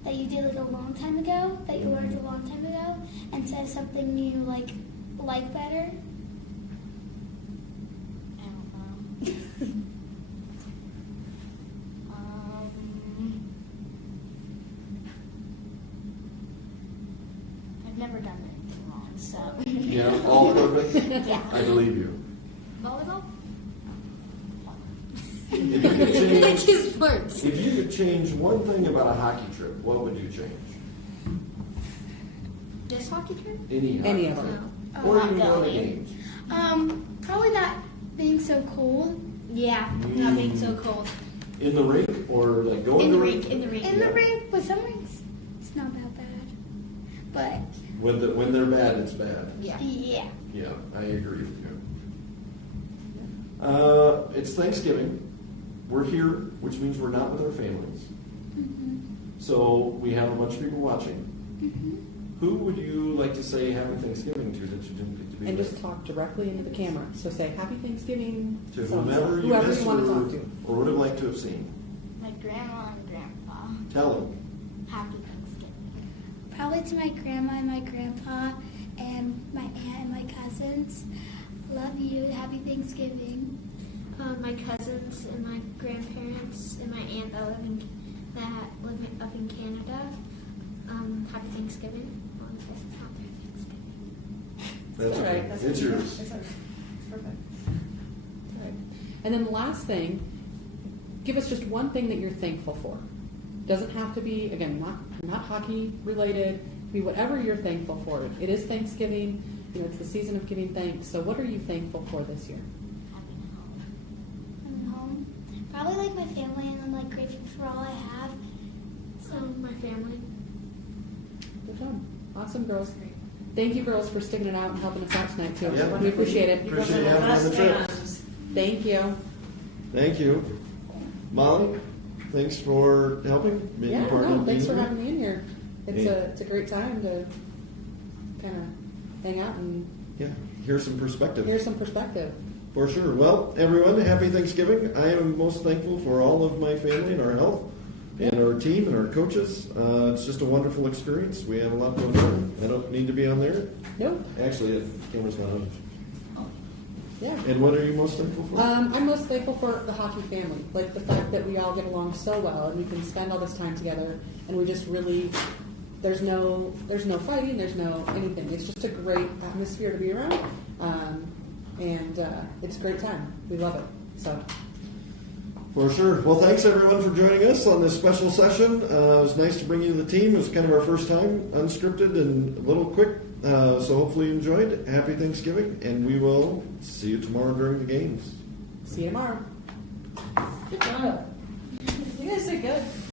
that you did like a long time ago, that you learned a long time ago, instead of something you like better. I don't know. I've never done anything wrong, so. Yeah, all perfect? Yeah. I believe you. Volleyball? If you could change, Like his words. if you could change one thing about a hockey trip, what would you change? This hockey trip? Any hockey Any of trip. them. Or not even go to going. games. Probably not being so cold. Yeah, not being so cold. In the rink or like going In to the rink? rink, in the rink. In the rink, but some rinks, it's not that bad. But When they're bad, it's bad. Yeah. yeah. Yeah, I agree with you. It's Thanksgiving. We're here, which means we're not with our families. So we have a bunch of people watching. Who would you like to say Happy Thanksgiving to that you didn't get to be And with? just talk directly into the camera. So say Happy Thanksgiving To so-and-so. whomever you whoever missed you want to talk to. or would have liked to have seen. My grandma and grandpa. Tell them. Happy Thanksgiving. Probably to my grandma and my grandpa and my aunt and my cousins. Love you. Happy Thanksgiving. My cousins and my grandparents and my aunt that live up in Canada. Happy Thanksgiving. Well, I guess it's not their Thanksgiving. That's all okay. right. That's It's okay. yours. It's perfect. All right. And then the last thing, give us just one thing that you're thankful for. Doesn't have to be, again, not hockey related. It can be whatever you're thankful for. It is Thanksgiving. You know, it's the season of giving thanks. So what are you thankful for this year? I'm home. Probably like my family, and I'm like grateful for all I have. So my family. Good job. Awesome, girls. Thank you, girls, for sticking it out and helping us out tonight, too. Yeah. We appreciate it. Appreciate having you on the trip. Thank you. Thank you. Molly, thanks for helping. Being Yeah, part no, of thanks for being having me in here. It's Yeah. a great time to kind of hang out and Yeah, here's some perspective. hear some perspective. For sure. Well, everyone, happy Thanksgiving. I am most thankful for all of my family and our health and our team and our coaches. It's just a wonderful experience. We have a lot going on. I don't need to be on there. Nope. Actually, the camera's not on. Yeah. And what are you most thankful for? I'm most thankful for the hockey family, like the fact that we all get along so well and we can spend all this time together, and we just really there's no fighting, there's no anything. It's just a great atmosphere to be around, and it's a great time. We love it. So, For sure. Well, thanks everyone for joining us on this special session. It was nice to bring you to the team. It was kind of our first time, unscripted and a little quick. So hopefully you enjoyed. Happy Thanksgiving, and we will see you tomorrow during the games. see you tomorrow. Good job. You guys did good.